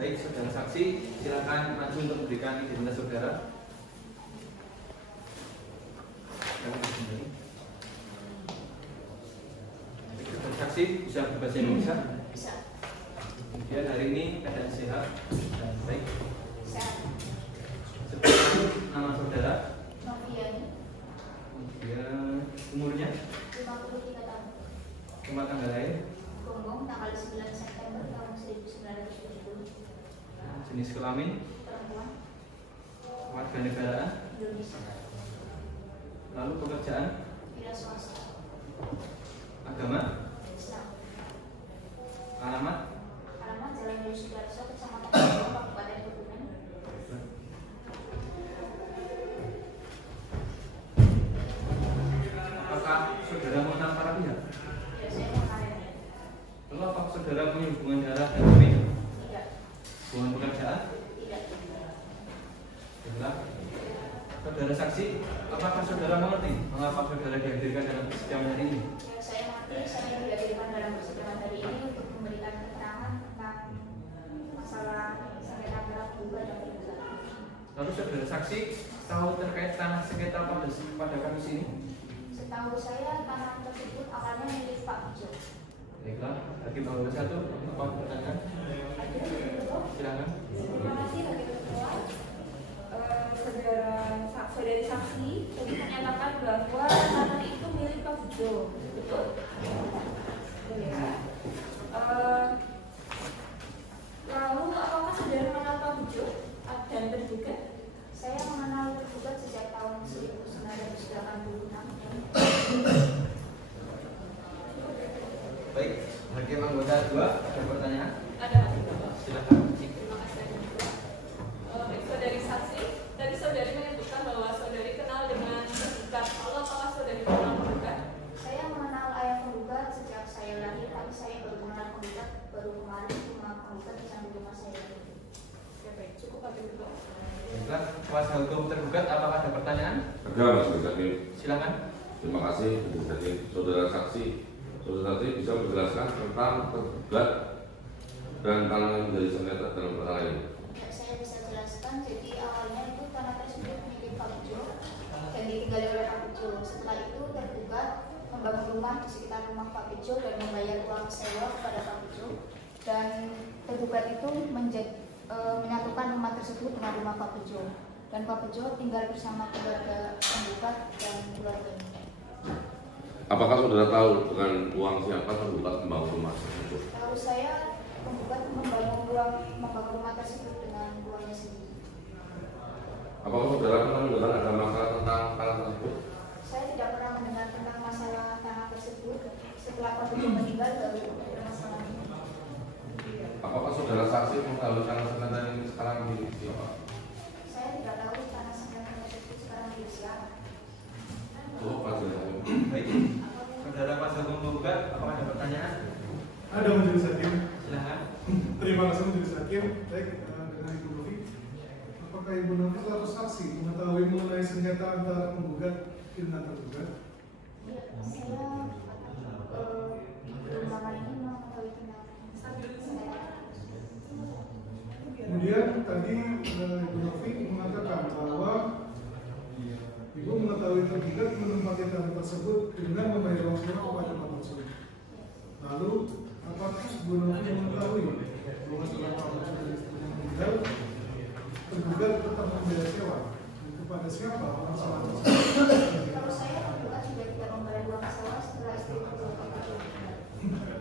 Baik, saudara saksi, silakan maju untuk memberikan identitas saudara. Saudara saksi bisa berbahasa Indonesia? Bisa. Kemudian hari ini keadaan sehat dan baik. Sehat. Nama saudara? Noviani. Kemudian umurnya? 53 tahun. Tempat tanggal lahir? Gonggong tanggal 9 September tahun 1970. Jenis kelamin? Perempuan. Warga negaraan? Indonesia. Lalu pekerjaan? Wira swasta. Agama? Islam. Alamat? Alamat Jalan Dewi Sudarso, Kecamatan Gonggong, Kabupaten Kebumen. Apakah saudara mengenal para pihak? Ya, saya mengenalnya. Lalu apakah saudara punya hubungan darah dan kami? Tidak. Hubungan pekerjaan? Tidak. Baiklah. Saudara saksi, apakah saudara mengerti mengapa saudara dihadirkan dalam persidangan hari ini? Ya, saya mengerti. Saya dihadirkan dalam persidangan hari ini untuk memberikan keterangan tentang masalah sengketa antara penggugat dan tergugat. Lalu saudara saksi tahu terkait tanah sengketa pada kasus ini? Setahu saya tanah tersebut awalnya milik Pak Bejo. Baiklah, hakim nomor 1, apa pertanyaan? Silakan. Terima kasih Hakim Ketua. Saudari saksi tadi menyatakan bahwa tanah itu milik Pak Bejo, betul? Ya. Lalu apakah saudara mengenal Pak Bejo dan tergugat? Saya mengenal tergugat sejak tahun 1986. Baik, hakim anggota 2, ada pertanyaan? Ada. Silakan. Terima kasih. Baik, saudari saksi, tadi saudari menyebutkan bahwa saudari kenal dengan tergugat. Lalu apakah saudari kenal tergugat? Saya mengenal ayah penggugat sejak saya lahir, tapi saya baru mengenal penggugat baru kemarin, cuma penggugat di samping rumah saya. Oke, baik, cukup Hakim Ketua. Baiklah, kuasa hukum tergugat, apakah ada pertanyaan? Ada Mas Hakim. Silakan. Terima kasih Hakim. Saudara saksi bisa menjelaskan tentang tergugat dan tanah yang menjadi sengketa dalam perkara ini. Ya, saya bisa jelaskan. Jadi awalnya itu tanah tersebut milik Pak Bejo dan ditinggali oleh Pak Bejo. Setelah itu tergugat membangun rumah di sekitar rumah Pak Bejo dan membayar uang sewa kepada Pak Bejo. Dan tergugat itu menyatukan rumah tersebut dengan rumah Pak Bejo. Dan Pak Bejo tinggal bersama keluarga penggugat dan keluarganya. Apakah saudara tahu dengan uang siapa tergugat membangun rumah tersebut? Tahu saya penggugat membangun rumah tersebut dengan uangnya sendiri. Apakah saudara pernah mendengar ada masalah tentang tanah tersebut? Saya tidak pernah mendengar tentang masalah tanah tersebut. Setelah Pak Bejo meninggal baru ada masalah ini. Apakah saudara saksi mengetahui tanah sengketa ini sekarang milik siapa? Saya tidak tahu tanah sengketa tersebut sekarang milik siapa. Oh, Pak. Baik, saudara kuasa hukum penggugat, apakah ada pertanyaan? Ada Majelis Hakim. Silakan. Terima kasih Majelis Hakim. Baik, dengan Ibu Novi. Apakah Ibu Novi atau saksi mengetahui mengenai sengketa antara penggugat dengan tergugat? Iya, saya belakangan ini mengetahui tentang sengketa. Kemudian tadi Ibu Novi mengatakan bahwa Ibu mengetahui tergugat menempati tanah tersebut dengan membayar uang sewa kepada Pak Bejo. Lalu, apakah Ibu Novi mengetahui bahwa setelah Pak Bejo dan istrinya meninggal, tergugat tetap membayar sewa? Dan kepada siapa uang sewa tersebut? Kalau saya tergugat juga tidak membayar uang sewa setelah istri Pak Bejo meninggal.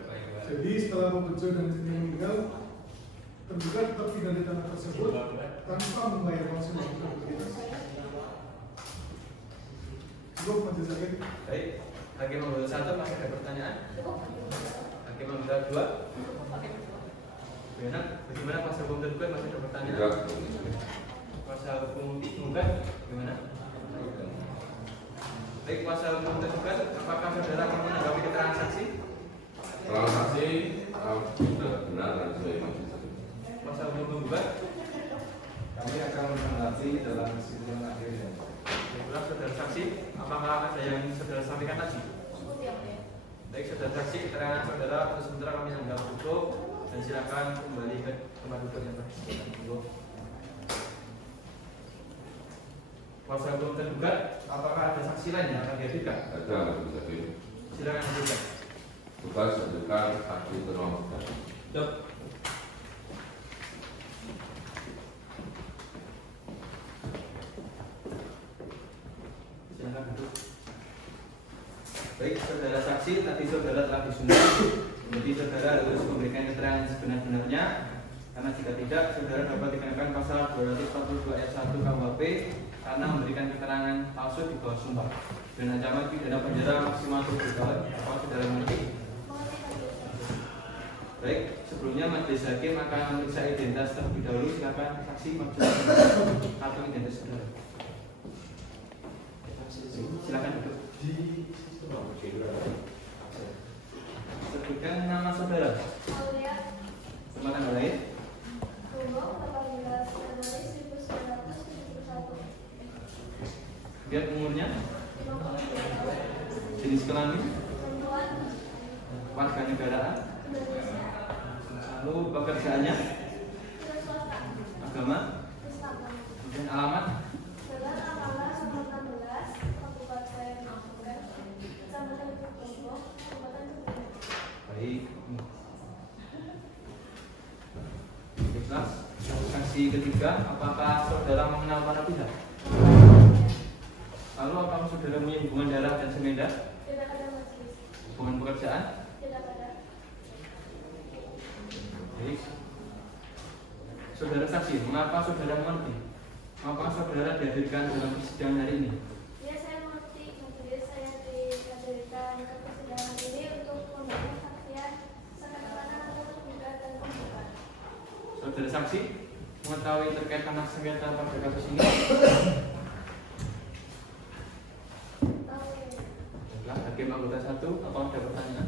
Jadi setelah Pak Bejo dan istrinya meninggal, tergugat tetap tinggal di tanah tersebut tanpa membayar uang sewa. Cukup Majelis Hakim. Baik, hakim anggota 1 masih ada pertanyaan? Hakim anggota 2? Bagaimana kuasa hukum tergugat, masih ada pertanyaan? Tidak. Kuasa hukum penggugat gimana? Baik, kuasa hukum tergugat, apakah saudara akan menanggapi keterangan saksi? Keterangan saksi sudah benar dan sesuai Majelis Hakim. Kuasa hukum penggugat? Kami akan menanggapi dalam kesimpulan akhirnya. Baiklah, saudara saksi, apakah ada yang saudara sampaikan tadi? Cukup ya, Pak. Baik, saudara saksi, keterangan saudara untuk sementara kami anggap cukup. Dan silakan kembali ke tempat duduk yang tersebut. Kuasa hukum tergugat, apakah ada saksi lain yang akan dihadirkan? Ada, Majelis Hakim. Silakan hadirkan. Tugas hadirkan saksi termohon. Dok. Silakan duduk. Baik, saudara saksi, tadi saudara telah disunat. Jadi saudara harus memberikan keterangan sebenar-benarnya. Karena jika tidak, saudara dapat dikenakan pasal 242 ayat 1 KUHP karena memberikan keterangan palsu di bawah sumpah dan ancaman pidana penjara maksimal 7 tahun. Apa saudara mengerti? Baik, sebelumnya majelis hakim akan memeriksa identitas terlebih dahulu. Silakan saksi majelis atau identitas saudara. Silakan duduk. Sebutkan nama saudara. Aulia Tempat tanggal lahir. Tumong 18 Januari 1971. Lihat umurnya. 52 tahun. Jenis kelamin. Perempuan. Warga negaraan. Indonesia. Lalu pekerjaannya. Wira swasta. Agama. Islam. Dan alamat. Jalan Amanah nomor 16 Kabupaten Angger, Kecamatan Ponorogo, Kabupaten Kendari. Baik. Ikhlas. Saksi ketiga, apakah saudara mengenal para pihak? Lalu apakah saudara punya hubungan darah dan semenda? Tidak ada majelis. Hubungan pekerjaan? Tidak ada. Baik. Saudara saksi, mengapa saudara mengerti? Mengapa saudara dihadirkan dalam persidangan hari ini? Ya, saya mengerti majelis. Saya dihadirkan ke persidangan ini untuk memberikan kesaksian seketerangan atau tergugat dan penggugat. Saudara saksi mengetahui terkait anak sengketa pada kasus ini? Tahu ya? Baiklah, hakim anggota 1, apa ada pertanyaan?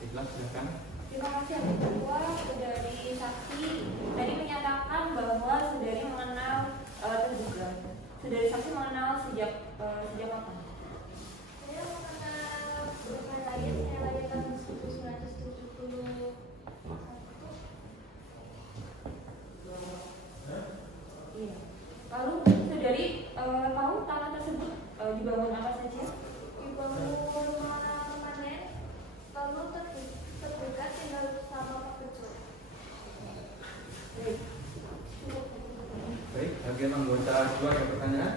Ikhlas, silakan. Terima kasih atas bahwa saudari saksi tadi menyatakan bahwa saudari mengenal terduga. Saudari saksi mengenal sejak kapan? Saya mengenal bukan lain, saya lahirkan 1971. Iya. Lalu saudari tahu tanah tersebut dibangun apa saja? Dibangun rumah permanen, lalu tergugat tinggal bersama Pak Bejo. Baik. Baik, hakim anggota 2 ada pertanyaan?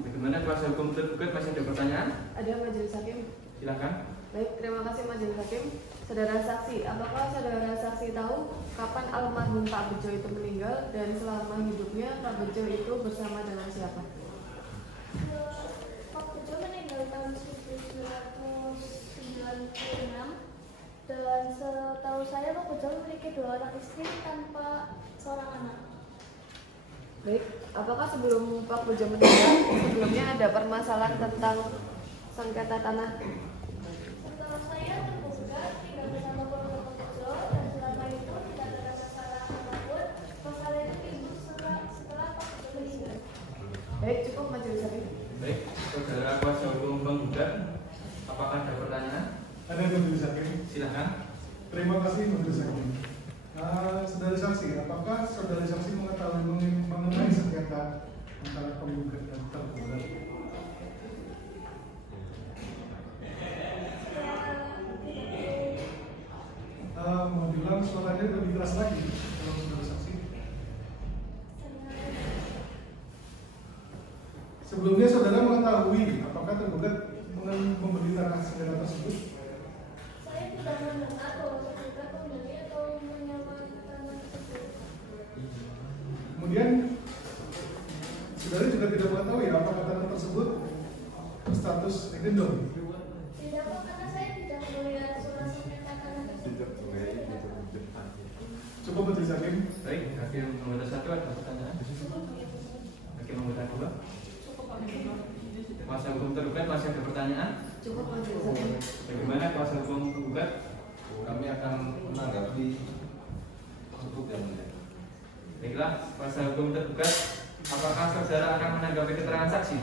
Bagaimana kuasa hukum tergugat, masih ada pertanyaan? Ada majelis hakim. Silakan. Baik, terima kasih majelis hakim. Saudara saksi, apakah saudara saksi tahu kapan almarhum Pak Bejo itu meninggal dan selama hidupnya Pak Bejo itu bersama dengan siapa? Pak Bejo meninggal tahun 1996 dan setahu saya Pak Bejo memiliki 2 anak istri tanpa seorang anak. Baik, apakah sebelum Pak Bejo meninggal sebelumnya ada permasalahan tentang sengketa tanah? Setahu saya tergugat tinggal bersama keluarga Pak Bejo dan selama itu tidak ada masalah apapun. Masalah itu timbul setelah Pak Bejo meninggal. Baik, cukup majelis hakim. Baik, saudara kuasa hukum penggugat, apakah ada pertanyaan? Ada yang majelis hakim. Silakan. Terima kasih majelis hakim. Saudara saksi, apakah saudara saksi mengetahui mengenai sengketa antara penggugat dan tergugat? Mau bilang suaranya lebih keras lagi kalau saudara saksi. Sebelumnya saudara mengetahui apakah tergugat membeli tanah sengketa tersebut? Saya tidak mendengar bahwa tergugat membeli atau menyewa tanah tersebut. Kemudian saudara juga tidak mengetahui apakah tanah tersebut berstatus edendon. Tidak, karena saya tidak melihat surat sengketa tanah tersebut. Cukup majelis hakim. Baik, hakim anggota 1 ada pertanyaan? Hakim anggota 2? Kuasa hukum tergugat masih ada pertanyaan? Cukup majelis hakim. Bagaimana kuasa hukum penggugat? Kami akan menanggapi cukup yang mulia. Baiklah, kuasa hukum tergugat, apakah saudara akan menanggapi keterangan saksi?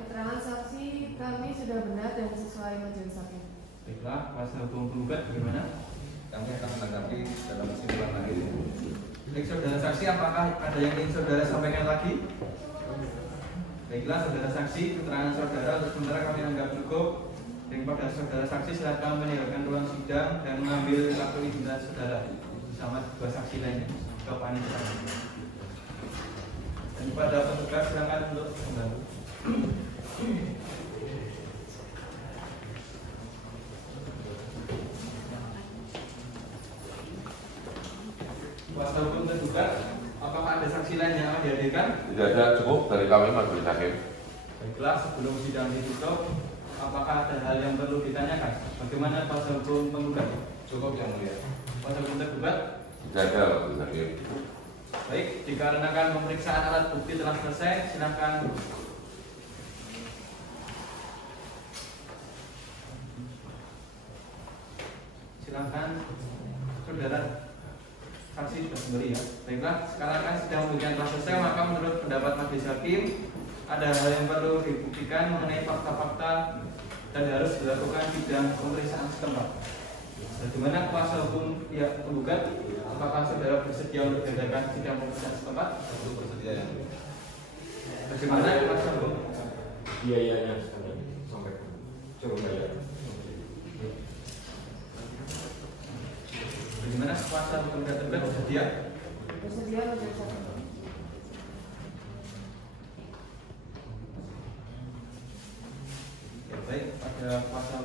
Keterangan saksi kami sudah benar dan sesuai majelis hakim. Baiklah, kuasa hukum penggugat bagaimana? Kami akan menanggapi dalam kesimpulan lagi. Baik saudara saksi, apakah ada yang ingin saudara sampaikan lagi? Baiklah saudara saksi, keterangan saudara untuk sementara kami anggap cukup. Daripada saudara saksi silakan meninggalkan ruang sidang dan mengambil kartu identitas saudara bersama dua saksi lainnya ke panitia. Dan kepada petugas silakan untuk membantu. Kuasa hukum tergugat, apakah ada saksi lain yang akan dihadirkan? Tidak ada, cukup dari kami Majelis Hakim. Baiklah, sebelum sidang ditutup, apakah ada hal yang perlu ditanyakan? Bagaimana kuasa hukum penggugat? Cukup yang mulia. Kuasa hukum tergugat? Tidak ada Majelis Hakim. Baik, dikarenakan pemeriksaan alat bukti telah selesai, silakan saudara saksi sudah kembali ya. Baiklah, sekarang kan sidang pembuktian telah selesai, maka menurut pendapat majelis hakim ada hal yang perlu dibuktikan mengenai fakta-fakta dan harus dilakukan sidang pemeriksaan setempat. Bagaimana kuasa hukum pihak penggugat? Apakah saudara bersedia untuk diadakan sidang pemeriksaan setempat? Tentu bersedia yang mulia. Bagaimana kuasa hukum? Biayanya sampai cukup bayar. Bagaimana kuasa hukum tergugat bersedia? Bersedia majelis hakim. Ya, baik, pada kuasa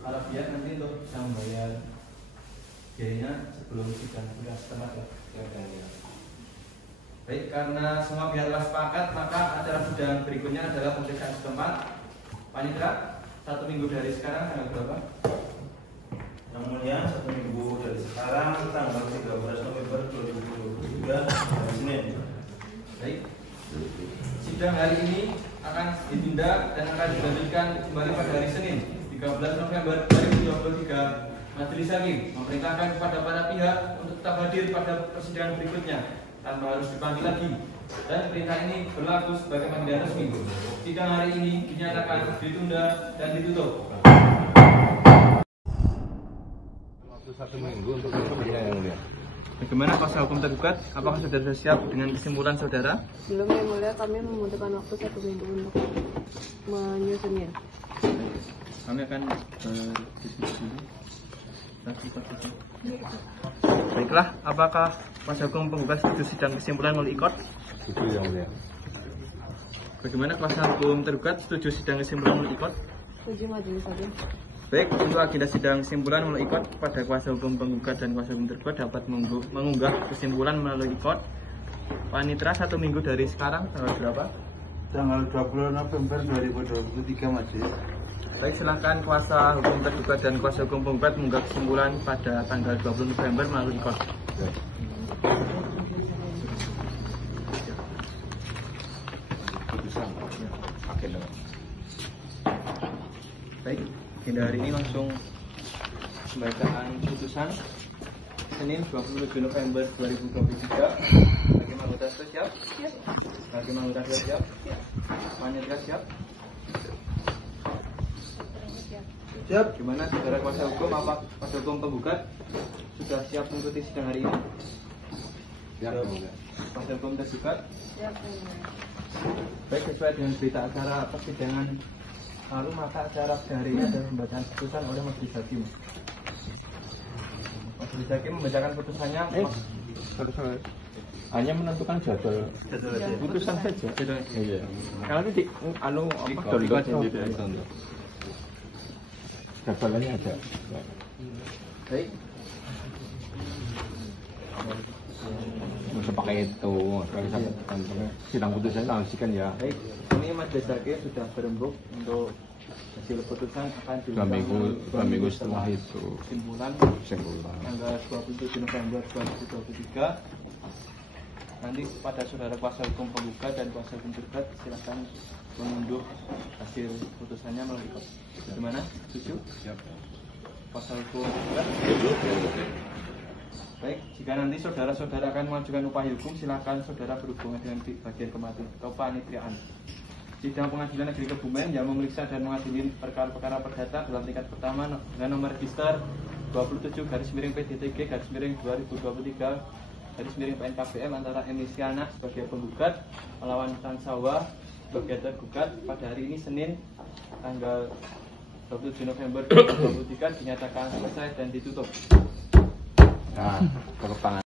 para pihak nanti untuk bisa membayar biayanya sebelum sidang sudah setempat ya. Baik, karena semua pihak telah sepakat, maka acara sidang berikutnya adalah pemeriksaan setempat. Panitera, 1 minggu dari sekarang tanggal berapa? Yang mulia, 1 minggu dari sekarang tanggal 13 November 2023 hari Senin. Baik, sidang hari ini akan ditunda dan akan dilanjutkan kembali pada hari Senin 13 November 2023. Majelis Hakim memerintahkan kepada para pihak untuk tetap hadir pada persidangan berikutnya tanpa harus dipanggil lagi, dan perintah ini berlaku sebagai panggilan resmi. Sidang hari ini dinyatakan ditunda dan ditutup. Waktu 1 minggu untuk bersedia yang mulia. Bagaimana kuasa hukum tergugat? Apakah saudara siap dengan kesimpulan saudara? Belum yang mulia, kami membutuhkan waktu 1 minggu untuk menyusunnya. Kami akan berdiskusi. Baiklah, apakah kuasa hukum penggugat setuju sidang kesimpulan melalui ikot? Setuju yang mulia. Bagaimana kuasa hukum tergugat setuju sidang kesimpulan melalui ikot? Setuju majelis hakim. Baik, untuk agenda sidang kesimpulan melalui ikot pada kuasa hukum penggugat dan kuasa hukum tergugat dapat mengunggah kesimpulan melalui ikot. Panitera 1 minggu dari sekarang tanggal berapa? Tanggal 20 November 2023 majelis. Baik, silakan kuasa hukum tergugat dan kuasa hukum penggugat mengunggah kesimpulan pada tanggal 20 November melalui ikot. Baik, agenda hari ini langsung pembacaan putusan Senin 27 November 2023. Hakim anggota siap? Siap. Hakim anggota siap? Siap. Panitera siap? Siap. Gimana saudara kuasa hukum? Apa kuasa hukum penggugat sudah siap mengikuti sidang hari ini? Siap. Kuasa hukum tergugat? Siap. Baik, sesuai dengan berita acara persidangan lalu, maka acara hari ini adalah pembacaan putusan oleh majelis hakim. Majelis hakim membacakan putusannya. Hanya menentukan jadwal putusan saja. Iya. Kalau itu jadwalnya ada. Baik. Bisa pakai itu, sidang putusan langsung ya. Baik, ini majelis hakim sudah berembuk untuk hasil putusan akan dua minggu setelah itu kesimpulan tanggal 27 November 2023. Nanti pada saudara kuasa hukum penggugat dan kuasa hukum tergugat silakan mengunduh hasil putusannya melalui ikot. Bagaimana? Setuju? Siap. Kuasa hukum tergugat? Baik, jika nanti saudara-saudara akan mengajukan upaya hukum, silakan saudara berhubungan dengan bagian kepanitriaan. Sidang Pengadilan Negeri Kebumen yang memeriksa dan mengadili perkara-perkara perdata dalam tingkat pertama dengan nomor register 27/PDTG/2023 antara Emisiana sebagai penggugat melawan Tansawa sebagai tergugat pada hari ini Senin tanggal 27 November 2023 dinyatakan selesai dan ditutup. Nah, tepuk tangan.